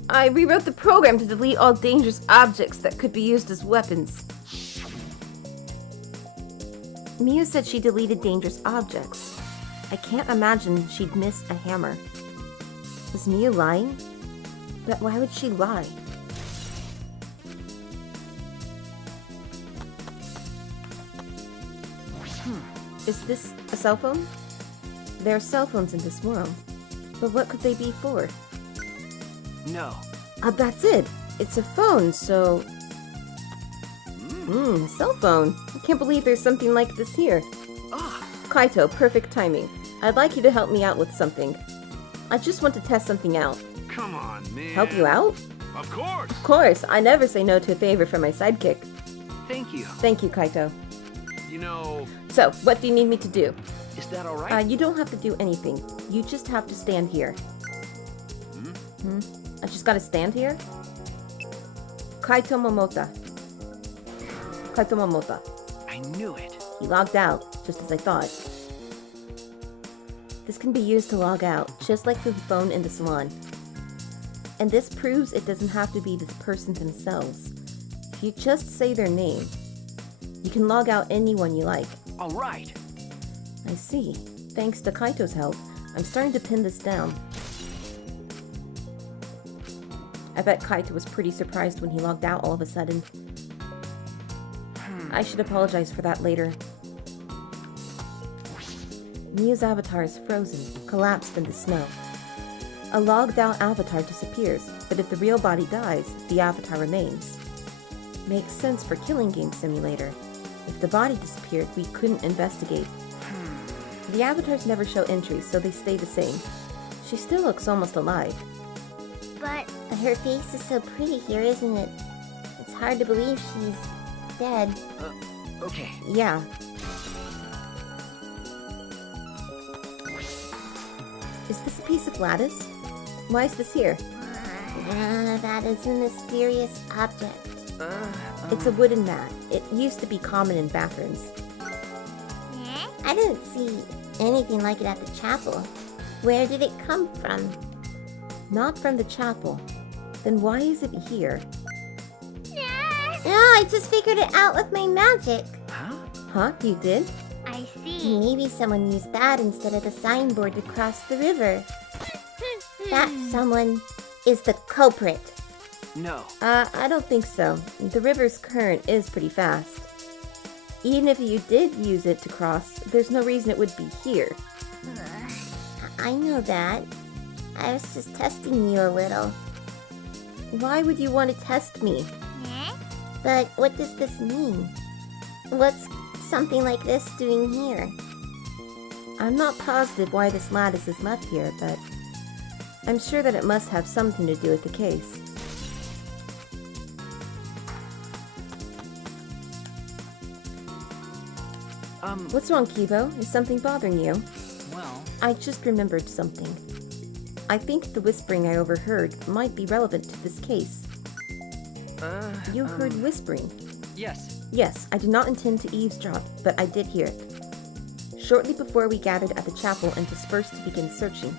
I rewrote the program to delete all dangerous objects that could be used as weapons. Miu said she deleted dangerous objects. I can't imagine she'd miss a hammer. Was Miu lying? But why would she lie? Is this a cell phone? There are cell phones in this world. But what could they be for? No. That's it. It's a phone, so... a cell phone. I can't believe there's something like this here. Ah, Kaito, perfect timing. I'd like you to help me out with something. I just want to test something out. Come on, man. Help you out? Of course! Of course, I never say no to a favor from my sidekick. thank you. Thank you, Kaito. You know, So, what do you need me to do? Is that all right? You don't have to do anything. You just have to stand here. I just gotta stand here? Kaito Momota. Kaito Momota. I knew it. He logged out, just as I thought. This can be used to log out, just like the phone in the salon. And this proves it doesn't have to be this person themselves. If you just say their name, you can log out anyone you like. All right. I see. Thanks to Kaito's help, I'm starting to pin this down. I bet Kaito was pretty surprised when he logged out all of a sudden. I should apologize for that later. Miu's avatar is frozen, collapsed in the snow. A logged out avatar disappears, but if the real body dies, the avatar remains. Makes sense for Killing Game Simulator. If the body disappeared, we couldn't investigate. The avatars never show entries, so they stay the same. She still looks almost alive. but her face is so pretty here, isn't it? It's hard to believe she's dead. Okay. Yeah. Is this a piece of lattice? Why is this here? That is a mysterious object. It's a wooden mat. It used to be common in bathrooms. I didn't see anything like it at the chapel. Where did it come from? Not from the chapel. Then why is it here? Oh, I just figured it out with my magic. Huh? Huh? You did? I see. Maybe someone used that instead of the signboard to cross the river. That someone is the culprit. No. I don't think so. The river's current is pretty fast. Even if you did use it to cross, there's no reason it would be here. I know that. I was just testing you a little. Why would you want to test me? But what does this mean? What's something like this doing here? I'm not positive why this lattice is left here, but I'm sure that it must have something to do with the case. What's wrong, Kibo? Is something bothering you? Well... I just remembered something. I think the whispering I overheard might be relevant to this case. You heard whispering? Yes. Yes, I did not intend to eavesdrop, but I did hear it. Shortly before we gathered at the chapel and dispersed to begin searching.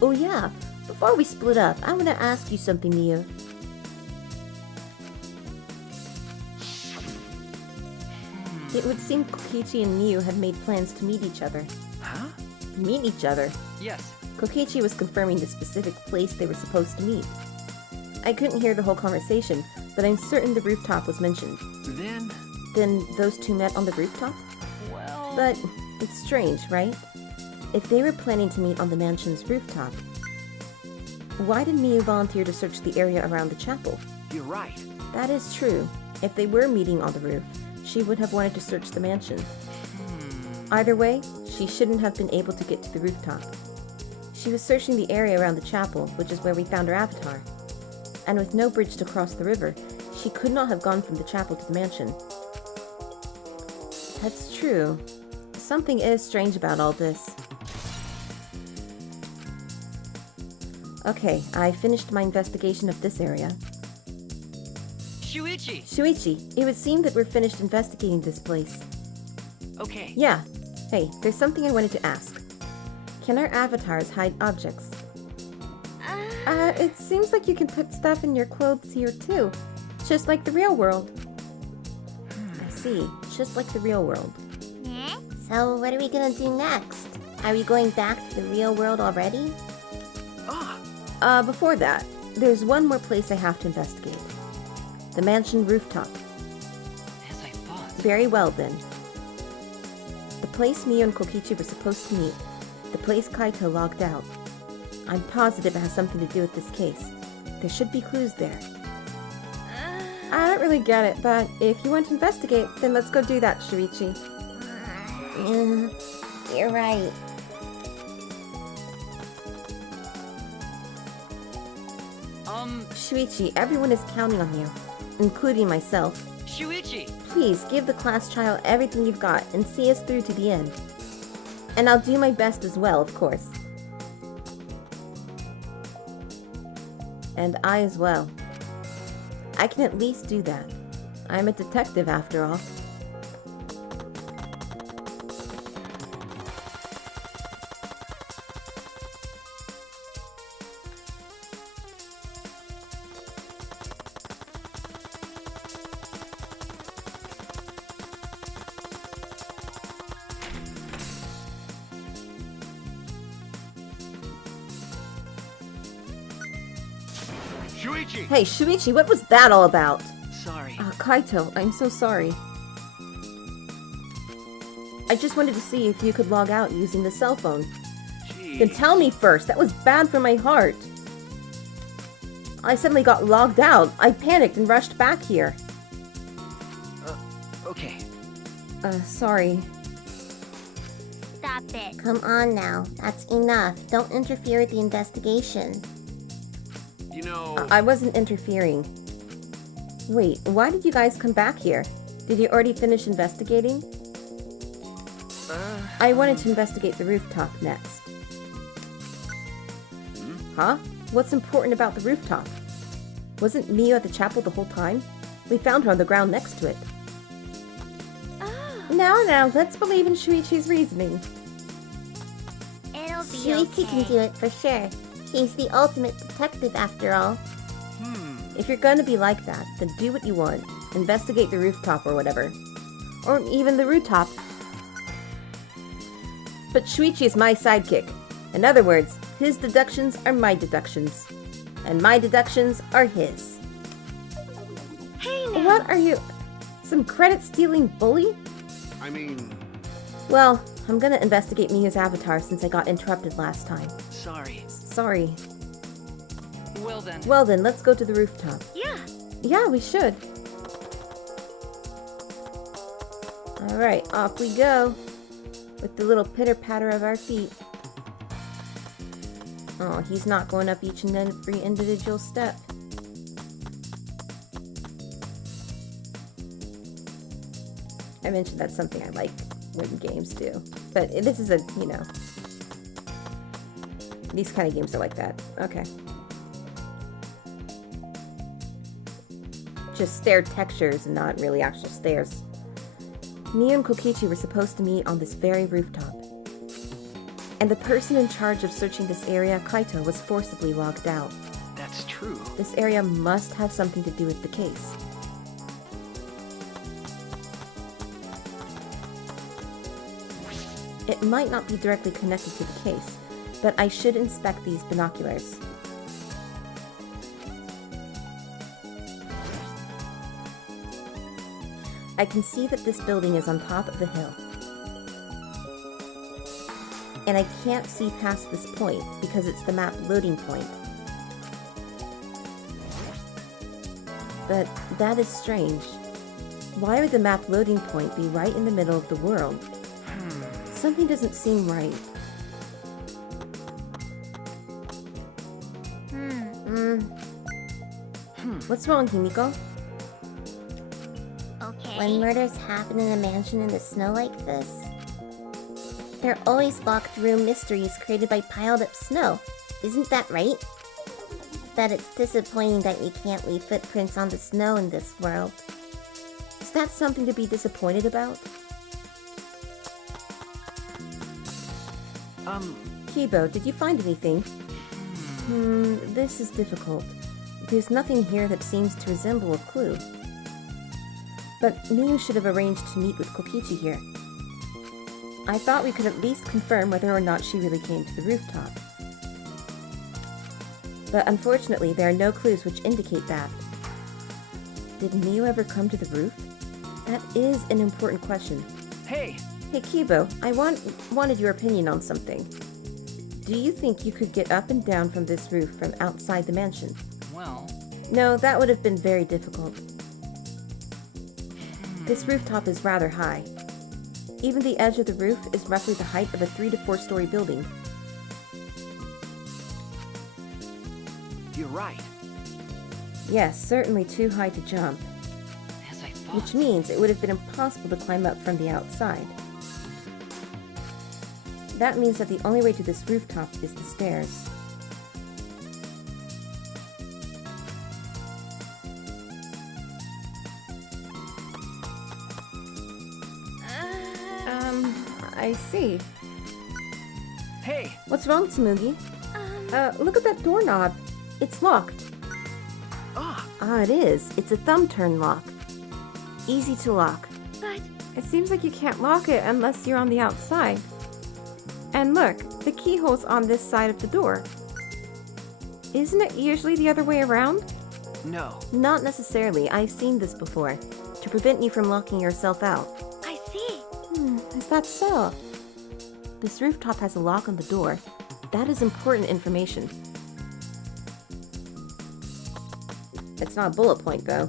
Oh yeah, before we split up, I want to ask you something, Miu. It would seem Kokichi and Miu had made plans to meet each other. Huh? Meet each other? Yes. Kokichi was confirming the specific place they were supposed to meet. I couldn't hear the whole conversation, but I'm certain the rooftop was mentioned. Then those two met on the rooftop? Well... But it's strange, right? If they were planning to meet on the mansion's rooftop, why did Miu volunteer to search the area around the chapel? You're right. That is true. If they were meeting on the roof, she would have wanted to search the mansion. Either way, she shouldn't have been able to get to the rooftop. She was searching the area around the chapel, which is where we found her avatar. And with no bridge to cross the river, she could not have gone from the chapel to the mansion. That's true. Something is strange about all this. Okay, I finished my investigation of this area. Shuichi, it would seem that we're finished investigating this place. Okay. Yeah. Hey, there's something I wanted to ask. Can our avatars hide objects? It seems like you can put stuff in your clothes here too. Just like the real world. I see. Just like the real world. So what are we gonna do next? Are we going back to the real world already? Before that, there's one more place I have to investigate. The mansion rooftop. As I thought. Very well then. The place Miu and Kokichi were supposed to meet. The place Kaito logged out. I'm positive it has something to do with this case. There should be clues there. I don't really get it, but if you want to investigate, then let's go do that, Shuichi. You're right. Shuichi, everyone is counting on you, including myself. Shuichi! Please, give the class trial everything you've got and see us through to the end. And I'll do my best as well, of course. And I as well. I can at least do that. I'm a detective after all. Shuichi! Hey, Shuichi, what was that all about? Sorry. Kaito, I'm so sorry. I just wanted to see if you could log out using the cell phone. Jeez. Then tell me first, that was bad for my heart. I suddenly got logged out. I panicked and rushed back here. Okay. Sorry. Stop it. Come on now, that's enough. Don't interfere with the investigation. You know... I wasn't interfering. Wait, why did you guys come back here? Did you already finish investigating? I wanted to investigate the rooftop next. Huh? What's important about the rooftop? Wasn't Miu at the chapel the whole time? We found her on the ground next to it. Now, let's believe in Shuichi's reasoning. It'll be Shuichi can do it for sure. He's the ultimate detective after all. If you're gonna be like that, then do what you want. Investigate the rooftop or whatever. Or even the rooftop. But Shuichi is my sidekick. In other words, His deductions are my deductions. And my deductions are his. Hey now. What are you? Some credit-stealing bully? I mean, Well, I'm gonna investigate Miu's avatar since I got interrupted last time. Sorry. Sorry. Well then. Well then, let's go to the rooftop. Yeah. Yeah, we should. Alright, off we go. With the little pitter-patter of our feet. Oh, he's not going up each and every individual step. I mentioned that's something I like when games do. But this is a, you know... These kind of games are like that. Okay. Just stair textures and not really actual stairs. Miu and Kokichi were supposed to meet on this very rooftop. And the person in charge of searching this area, Kaito, was forcibly locked out. That's true. This area must have something to do with the case. It might not be directly connected to the case, but I should inspect these binoculars. I can see that this building is on top of the hill. And I can't see past this point because it's the map loading point. But that is strange. Why would the map loading point be right in the middle of the world? Something doesn't seem right. What's wrong, Himiko? Okay. When murders happen in a mansion in the snow like this, there are always locked room mysteries created by piled up snow. Isn't that right? But it's disappointing that you can't leave footprints on the snow in this world. Is that something to be disappointed about? Kibo, did you find anything? This is difficult. There's nothing here that seems to resemble a clue. But Miu should have arranged to meet with Kokichi here. I thought we could at least confirm whether or not she really came to the rooftop. But unfortunately, there are no clues which indicate that. Did Miu ever come to the roof? That is an important question. Hey! Hey Kibo, I wanted your opinion on something. Do you think you could get up and down from this roof from outside the mansion? Well... No, that would have been very difficult. This rooftop is rather high. Even the edge of the roof is roughly the height of a 3 to 4 story building. You're right. Yes, certainly too high to jump. As I thought. Which means it would have been impossible to climb up from the outside. That means that the only way to this rooftop is the stairs. I see. Hey! What's wrong, Tsumugi? Look at that doorknob. It's locked. Ah! It is. It's a thumb turn lock. Easy to lock. But It seems like you can't lock it unless you're on the outside. And look, the keyhole's on this side of the door. Isn't it usually the other way around? No. Not necessarily. I've seen this before. To prevent you from locking yourself out. I see. Is that so? This rooftop has a lock on the door. That is important information. It's not a bullet point, though.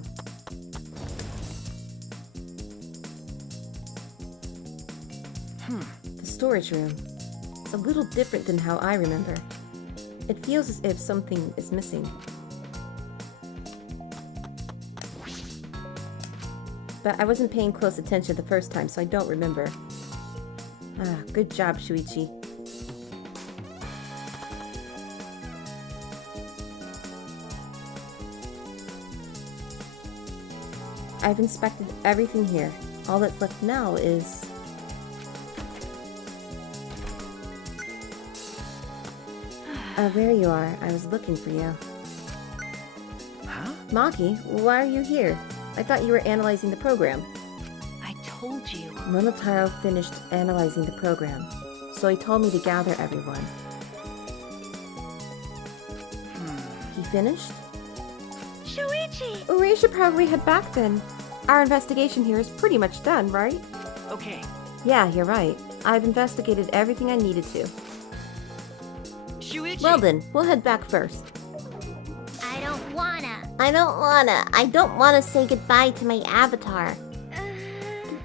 The storage room. It's a little different than how I remember. It feels as if something is missing. But I wasn't paying close attention the first time, so I don't remember. Good job, Shuichi. I've inspected everything here. All that's left now is... there you are. I was looking for you. Huh? Maki, why are you here? I thought you were analyzing the program. I told you. Monotaro finished analyzing the program, so he told me to gather everyone. finished? Shuichi! We should probably head back then. Our investigation here is pretty much done, right? Okay. Yeah, you're right. I've investigated everything I needed to. Shuichi! Well then, we'll head back first. I don't wanna. I don't wanna say goodbye to my avatar.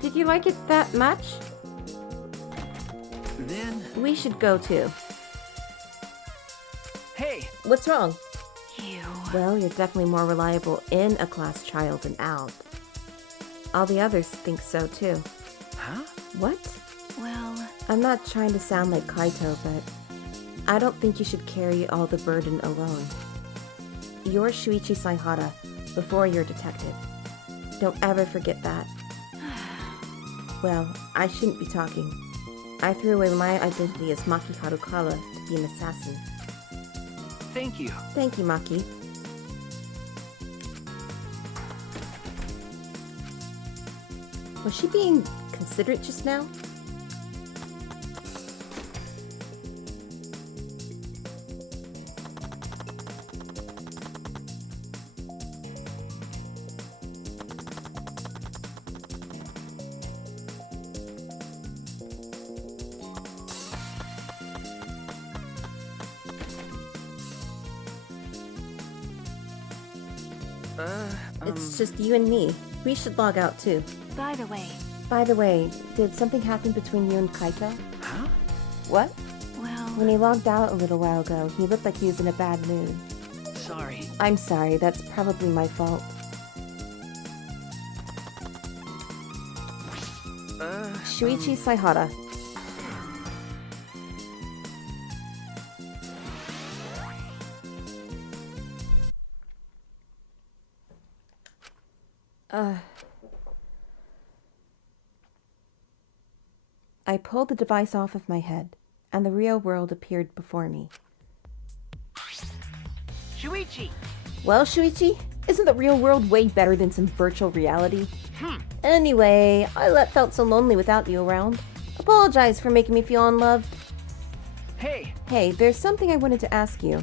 Did you like it that much? Then, We should go too. hey, What's wrong? You. Well, you're definitely more reliable in a class trial than out. All the others think so too. huh? What? Well, I'm not trying to sound like Kaito, but I don't think you should carry all the burden alone. You're Shuichi Saihara before you're detective. Don't ever forget that. Well, I shouldn't be talking. I threw away my identity as Maki Harukawa to be an assassin. Thank you. Thank you, Maki. Was she being considerate just now? It's just you and me. We should log out too. by the way, By the way, did something happen between you and Kaito? Huh? What? well, When he logged out a little while ago, he looked like he was in a bad mood. Sorry. I'm sorry, that's probably my fault. Shuichi Saihara. I pulled the device off of my head, and the real world appeared before me. Shuichi! Well, Shuichi, isn't the real world way better than some virtual reality? Anyway, I felt so lonely without you around. Apologize for making me feel unloved. Hey, Hey, there's something I wanted to ask you.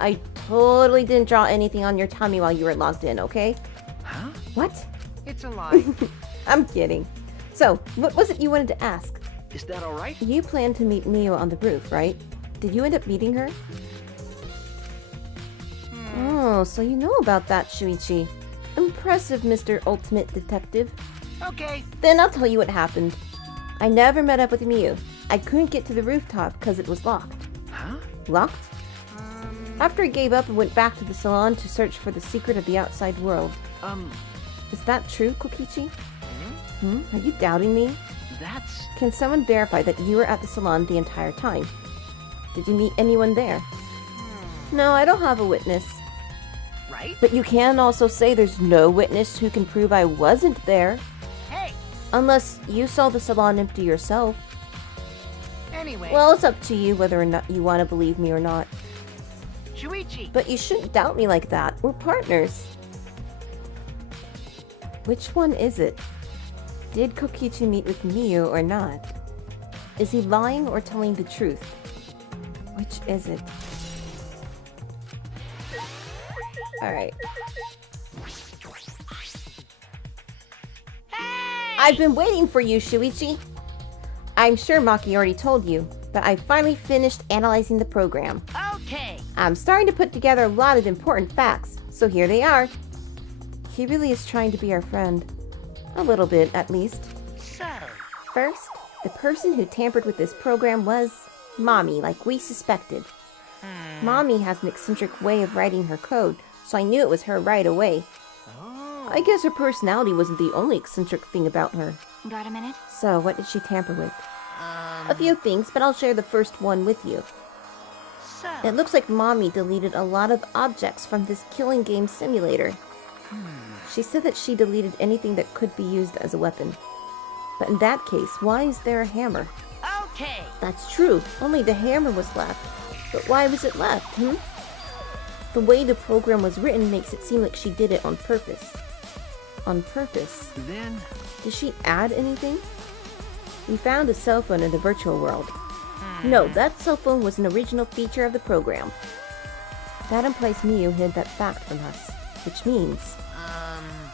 I totally didn't draw anything on your tummy while you were logged in, okay? huh? What? It's a lie. I'm kidding. So, what was it you wanted to ask? Is that all right? You planned to meet Miu on the roof, right? Did you end up meeting her? Oh, so you know about that, Shuichi. Impressive, Mr. Ultimate Detective. Okay. Then I'll tell you what happened. I never met up with Miu. I couldn't get to the rooftop because it was locked. Huh? Locked? After I gave up and went back to the salon to search for the secret of the outside world. Is that true, Kokichi? Are you doubting me? That's... Can someone verify that you were at the salon the entire time? Did you meet anyone there? No, I don't have a witness. Right? But you can also say there's no witness who can prove I wasn't there. Hey! Unless you saw the salon empty yourself. Anyway, Well, it's up to you whether or not you want to believe me or not. Shuichi! But you shouldn't doubt me like that. We're partners. Which one is it? Did Kokichi meet with Miu or not? Is he lying or telling the truth? Which is it? Alright. I've been waiting for you, Shuichi! I'm sure Maki already told you, but I finally finished analyzing the program. Okay! I'm starting to put together a lot of important facts, so here they are. He really is trying to be our friend. A little bit, at least. So, First, the person who tampered with this program was Mommy, like we suspected. Mommy has an eccentric way of writing her code, so I knew it was her right away. I guess her personality wasn't the only eccentric thing about her. got a minute? So, what did she tamper with? A few things, but I'll share the first one with you. It looks like Mommy deleted a lot of objects from this killing game simulator. She said that she deleted anything that could be used as a weapon. But in that case, why is there a hammer? okay! That's true, only the hammer was left. But why was it left, The way the program was written makes it seem like she did it on purpose. On purpose? Then... Did she add anything? We found a cell phone in the virtual world. No, that cell phone was an original feature of the program. That implies Miu hid that fact from us, which means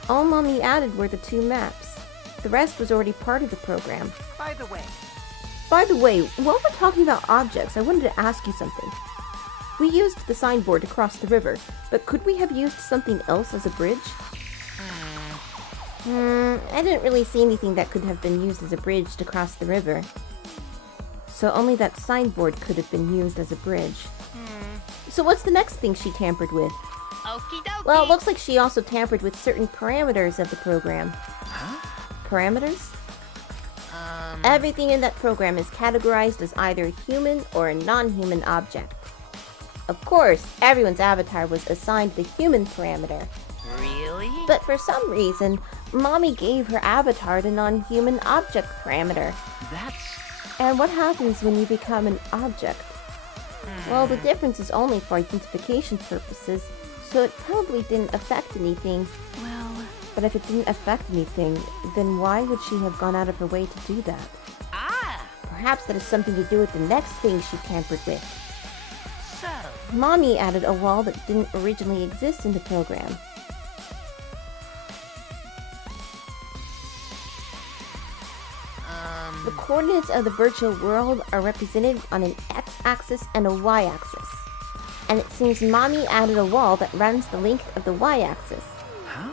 all Mommy added were the 2 maps. The rest was already part of the program. By the way, While we're talking about objects, I wanted to ask you something. We used the signboard to cross the river, but could we have used something else as a bridge? I didn't really see anything that could have been used as a bridge to cross the river. So only that signboard could have been used as a bridge. So what's the next thing she tampered with? Okie dokie. Well, it looks like she also tampered with certain parameters of the program. Parameters? Everything in that program is categorized as either a human or a non-human object. Of course, everyone's avatar was assigned the human parameter. Really? But for some reason, Mommy gave her avatar the non-human object parameter. That's... And what happens when you become an object? Well, the difference is only for identification purposes, so it probably didn't affect anything. Well, But if it didn't affect anything, then why would she have gone out of her way to do that? Perhaps that has something to do with the next thing she tampered with. So, Mommy added a wall that didn't originally exist in the program. The coordinates of the virtual world are represented on an x-axis and a y-axis. And it seems Mommy added a wall that runs the length of the y-axis. Huh?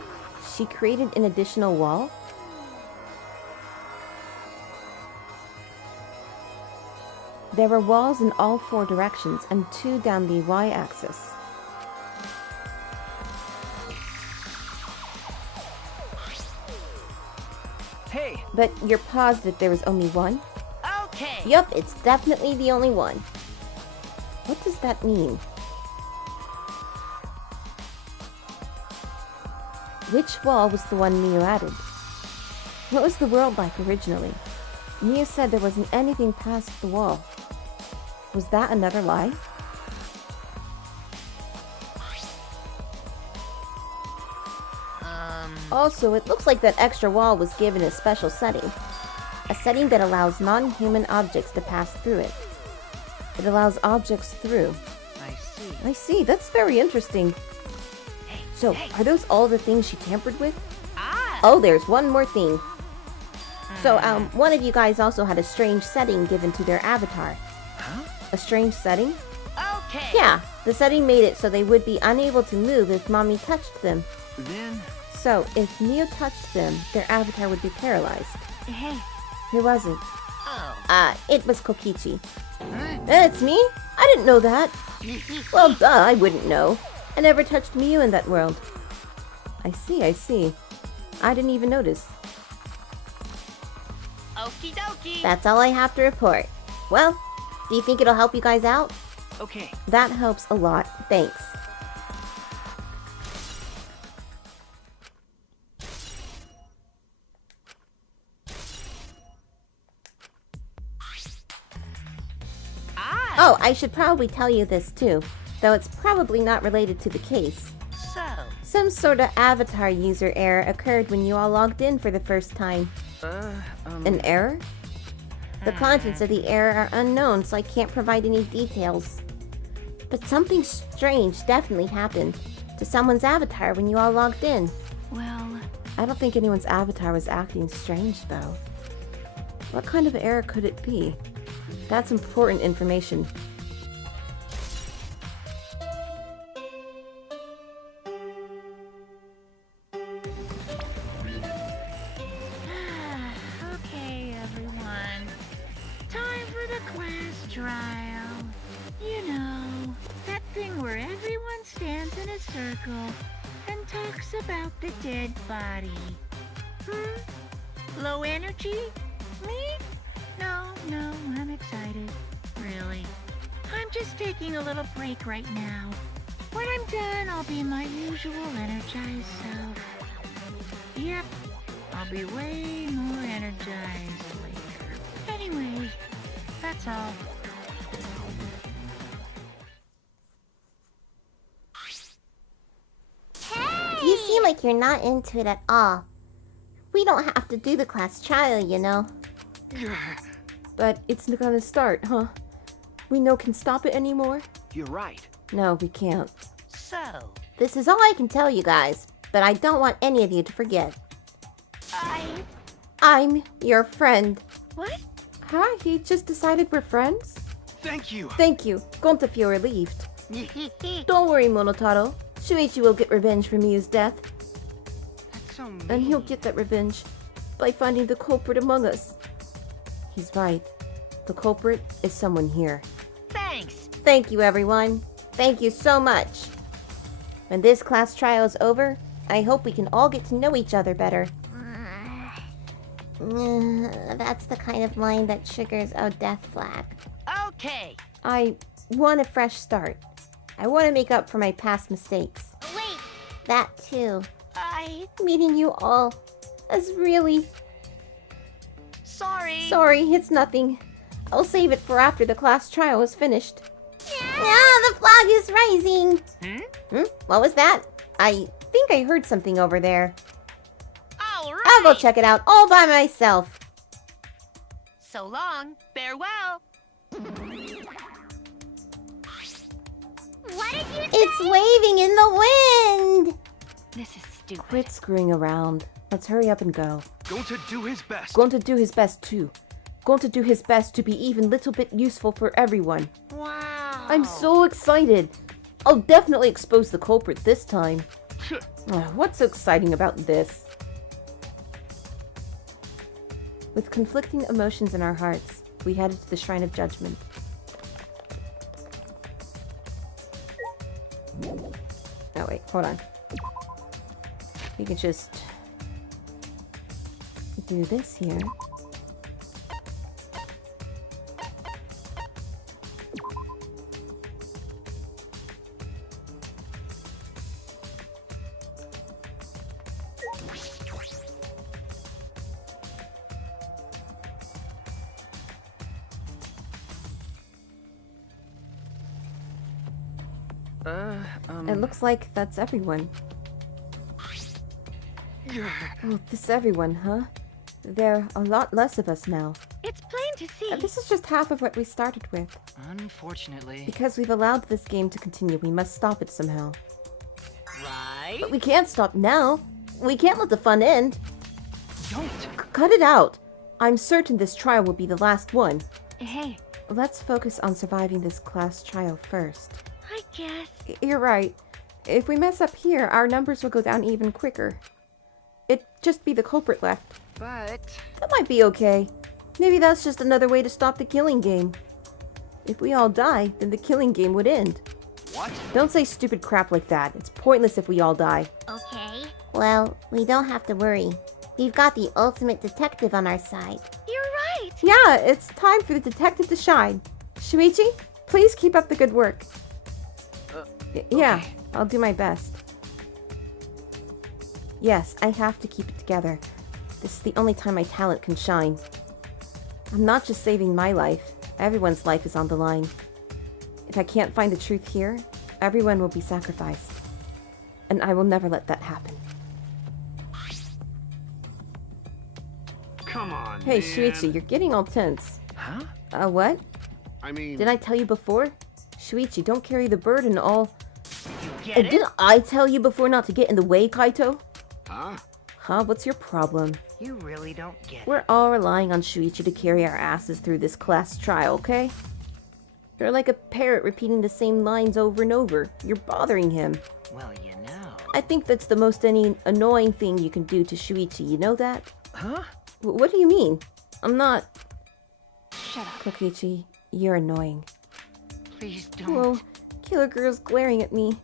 She created an additional wall? There were walls in all 4 directions and 2 down the y-axis. Hey, But you're positive there was only one? okay. Yup, it's definitely the only one. What does that mean? Which wall was the one Miu added? What was the world like originally? Miu said there wasn't anything past the wall. Was that another lie? Also, it looks like that extra wall was given a special setting. A setting that allows non-human objects to pass through it. It allows objects through. I see. I see, that's very interesting. So, are those all the things she tampered with? Oh, there's one more thing. So, one of you guys also had a strange setting given to their avatar. Huh? A strange setting? Okay. Yeah, the setting made it so they would be unable to move if Mommy touched them. then... So, if Miu touched them, their avatar would be paralyzed. hey, Who was it? Oh. It was Kokichi. It's me? I didn't know that. Well, duh, I wouldn't know. I never touched Miu in that world. I see, I see. I didn't even notice. Okie dokie. That's all I have to report. Well, do you think it'll help you guys out? Okay. That helps a lot. Thanks. Oh, I should probably tell you this too, though it's probably not related to the case. So, Some sort of avatar user error occurred when you all logged in for the first time. An error? The contents of the error are unknown, so I can't provide any details. But something strange definitely happened to someone's avatar when you all logged in. well, I don't think anyone's avatar was acting strange, though. What kind of error could it be? That's important information. Okay, everyone. Time for the class trial. You know, that thing where everyone stands in a circle and talks about the dead body. Low energy? Me? No, I'm excited. Really. I'm just taking a little break right now. When I'm done, I'll be my usual energized self. Yep, I'll be way more energized later. Anyway, that's all. You seem like you're not into it at all. We don't have to do the class trial, you know. But it's gonna start, huh? we know can stop it anymore? You're right. No, we can't. So, This is all I can tell you guys, but I don't want any of you to forget. I'm your friend. What? Huh? He just decided we're friends? Thank you. Thank you. Going to feel relieved. Don't worry, Monotaro. Shuichi will get revenge for Miu's death. That's so mean. And he'll get that revenge by finding the culprit among us. He's right. The culprit is someone here. thanks. Thank you, everyone. Thank you so much. When this class trial is over, I hope we can all get to know each other better. That's the kind of line that triggers a death flag. Okay. I want a fresh start. I want to make up for my past mistakes. Wait, That too. I... Meeting you all is really... Sorry. Sorry, it's nothing. I'll save it for after the class trial is finished. Yeah, the flag is rising! What was that? I think I heard something over there. All right. I'll go check it out all by myself. So long. Farewell. what did you say? It's waving in the wind! This is stupid. Quit screwing around. Let's hurry up and go. Going to do his best. Going to do his best too. Going to do his best to be even little bit useful for everyone. Wow. I'm so excited. I'll definitely expose the culprit this time. What's so exciting about this? With conflicting emotions in our hearts, we headed to the Shrine of Judgment. Oh wait, hold on. We can just do this here. It looks like that's everyone. Oh, this is everyone, huh? There are a lot less of us now. It's plain to see. This is just half of what we started with. Unfortunately. Because we've allowed this game to continue, we must stop it somehow. Right. But we can't stop now. We can't let the fun end. Don't. Cut it out. I'm certain this trial will be the last one. Hey, Let's focus on surviving this class trial first. I guess. You're right. If we mess up here, our numbers will go down even quicker. It'd just be the culprit left. But That might be okay. Maybe that's just another way to stop the killing game. If we all die, then the killing game would end. What? Don't say stupid crap like that. It's pointless if we all die. Okay. Well, we don't have to worry. We've got the ultimate detective on our side. You're right. Yeah, it's time for the detective to shine. Shuichi, please keep up the good work. Yeah, okay. I'll do my best. Yes, I have to keep it together. This is the only time my talent can shine. I'm not just saving my life. Everyone's life is on the line. If I can't find the truth here, everyone will be sacrificed. And I will never let that happen. Come on, Hey, man. Shuichi, you're getting all tense. Huh? What? I mean, Did I tell you before? Shuichi, don't carry the burden all... You get it? Didn't I tell you before not to get in the way, Kaito? huh? Huh? What's your problem? you really don't get it. We're all relying on Shuichi to carry our asses through this class trial, okay? You're like a parrot repeating the same lines over and over. You're bothering him. Well, you know. I think that's the most annoying thing you can do to Shuichi, you know that? Huh? What do you mean? I'm not... Shut up. Kokichi, you're annoying. Please don't. Whoa, Killer Girl's glaring at me.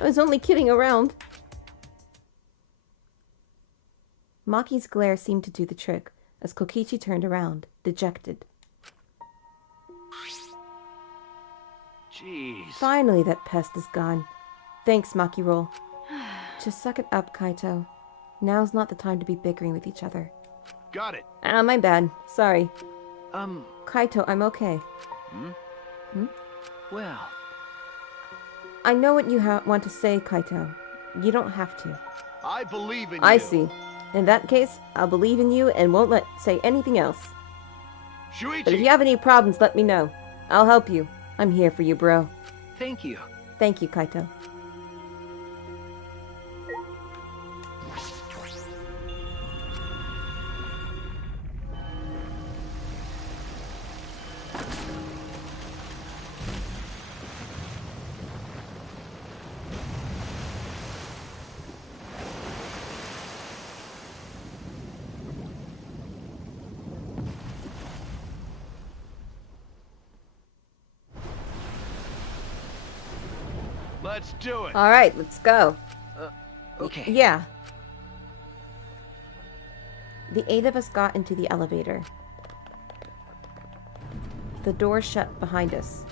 I was only kidding around. Maki's glare seemed to do the trick, as Kokichi turned around, dejected. Jeez. Finally, that pest is gone. Thanks, Maki Roll. Just suck it up, Kaito. Now's not the time to be bickering with each other. Got it. Ah, my bad. Sorry. Kaito, I'm okay. Well, I know what you want to say, Kaito. You don't have to. I believe in you. I see. In that case, I'll believe in you and won't say anything else. Shuichi. But if you have any problems, let me know. I'll help you. I'm here for you, bro. Thank you. Thank you, Kaito. Let's do it. All right, let's go. Okay. Yeah. The 8 of us got into the elevator. The door shut behind us.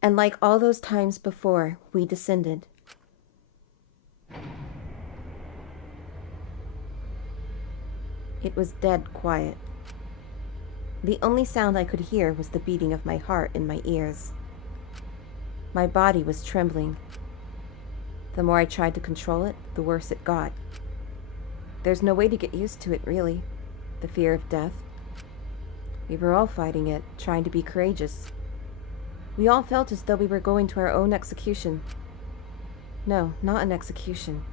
And like all those times before, we descended. It was dead quiet. The only sound I could hear was the beating of my heart in my ears. My body was trembling. The more I tried to control it, the worse it got. There's no way to get used to it, really. The fear of death. We were all fighting it, trying to be courageous. We all felt as though we were going to our own execution. No, not an execution.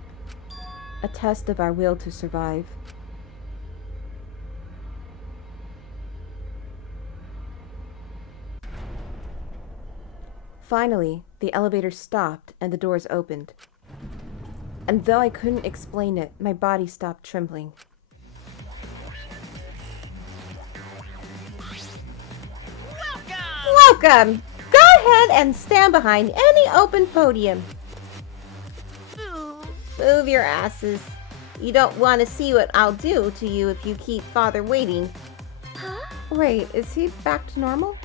A test of our will to survive. Finally, the elevator stopped and the doors opened. And though I couldn't explain it, my body stopped trembling. Welcome! Go ahead and stand behind any open podium. Move your asses. You don't want to see what I'll do to you if you keep Father waiting. Huh? Wait, is he back to normal?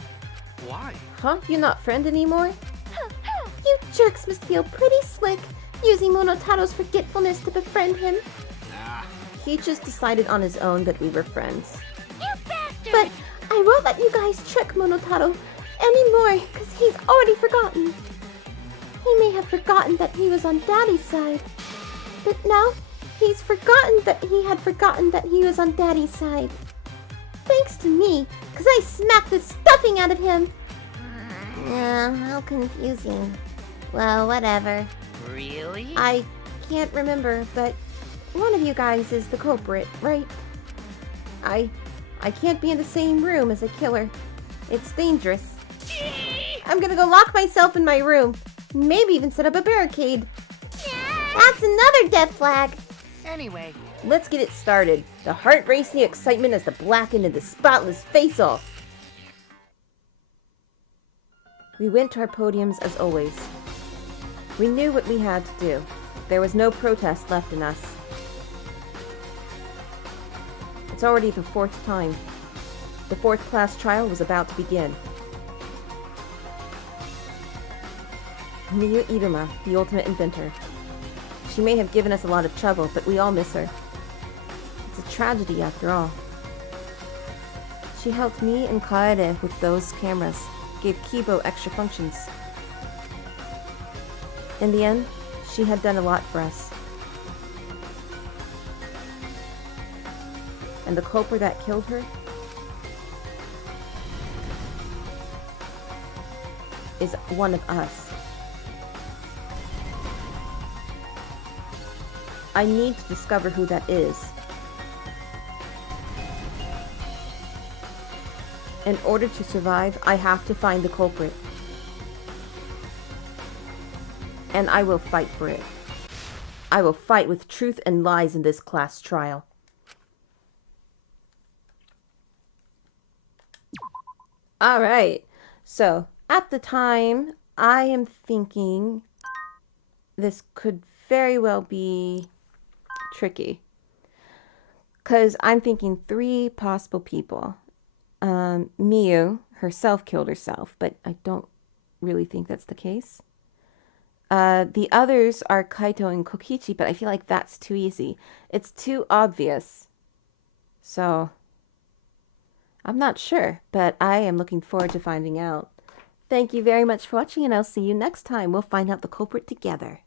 Why? Huh? You not friend anymore? You jerks must feel pretty slick, using Monotaro's forgetfulness to befriend him. He just decided on his own that we were friends. You bastard! But I won't let you guys trick Monotaro anymore, because he's already forgotten. He may have forgotten that he was on Daddy's side, but now he's forgotten that he had forgotten that he was on Daddy's side. Thanks to me, because I smacked the stuffing out of him. How confusing. Well, whatever. Really? I can't remember, but one of you guys is the culprit, right? I can't be in the same room as a killer. It's dangerous. I'm gonna go lock myself in my room. Maybe even set up a barricade. That's another death flag. Anyway, Let's get it started. The heart-racing excitement as the blackened and the spotless face-off. We went to our podiums as always. We knew what we had to do. There was no protest left in us. It's already the 4th time. The 4th class trial was about to begin. Miu Iruma, the ultimate inventor. She may have given us a lot of trouble, but we all miss her. It's a tragedy after all. She helped me and Kaede with those cameras, gave Kibo extra functions. In the end, she had done a lot for us. And the culprit that killed her is one of us. I need to discover who that is. In order to survive, I have to find the culprit. And I will fight for it. I will fight with truth and lies in this class trial. Alright, so at the time, I am thinking this could very well be tricky. Because I'm thinking 3 possible people. Miu herself killed herself, but I don't really think that's the case. The others are Kaito and Kokichi, but I feel like that's too easy. It's too obvious. So, I'm not sure, but I am looking forward to finding out. Thank you very much for watching, and I'll see you next time. We'll find out the culprit together.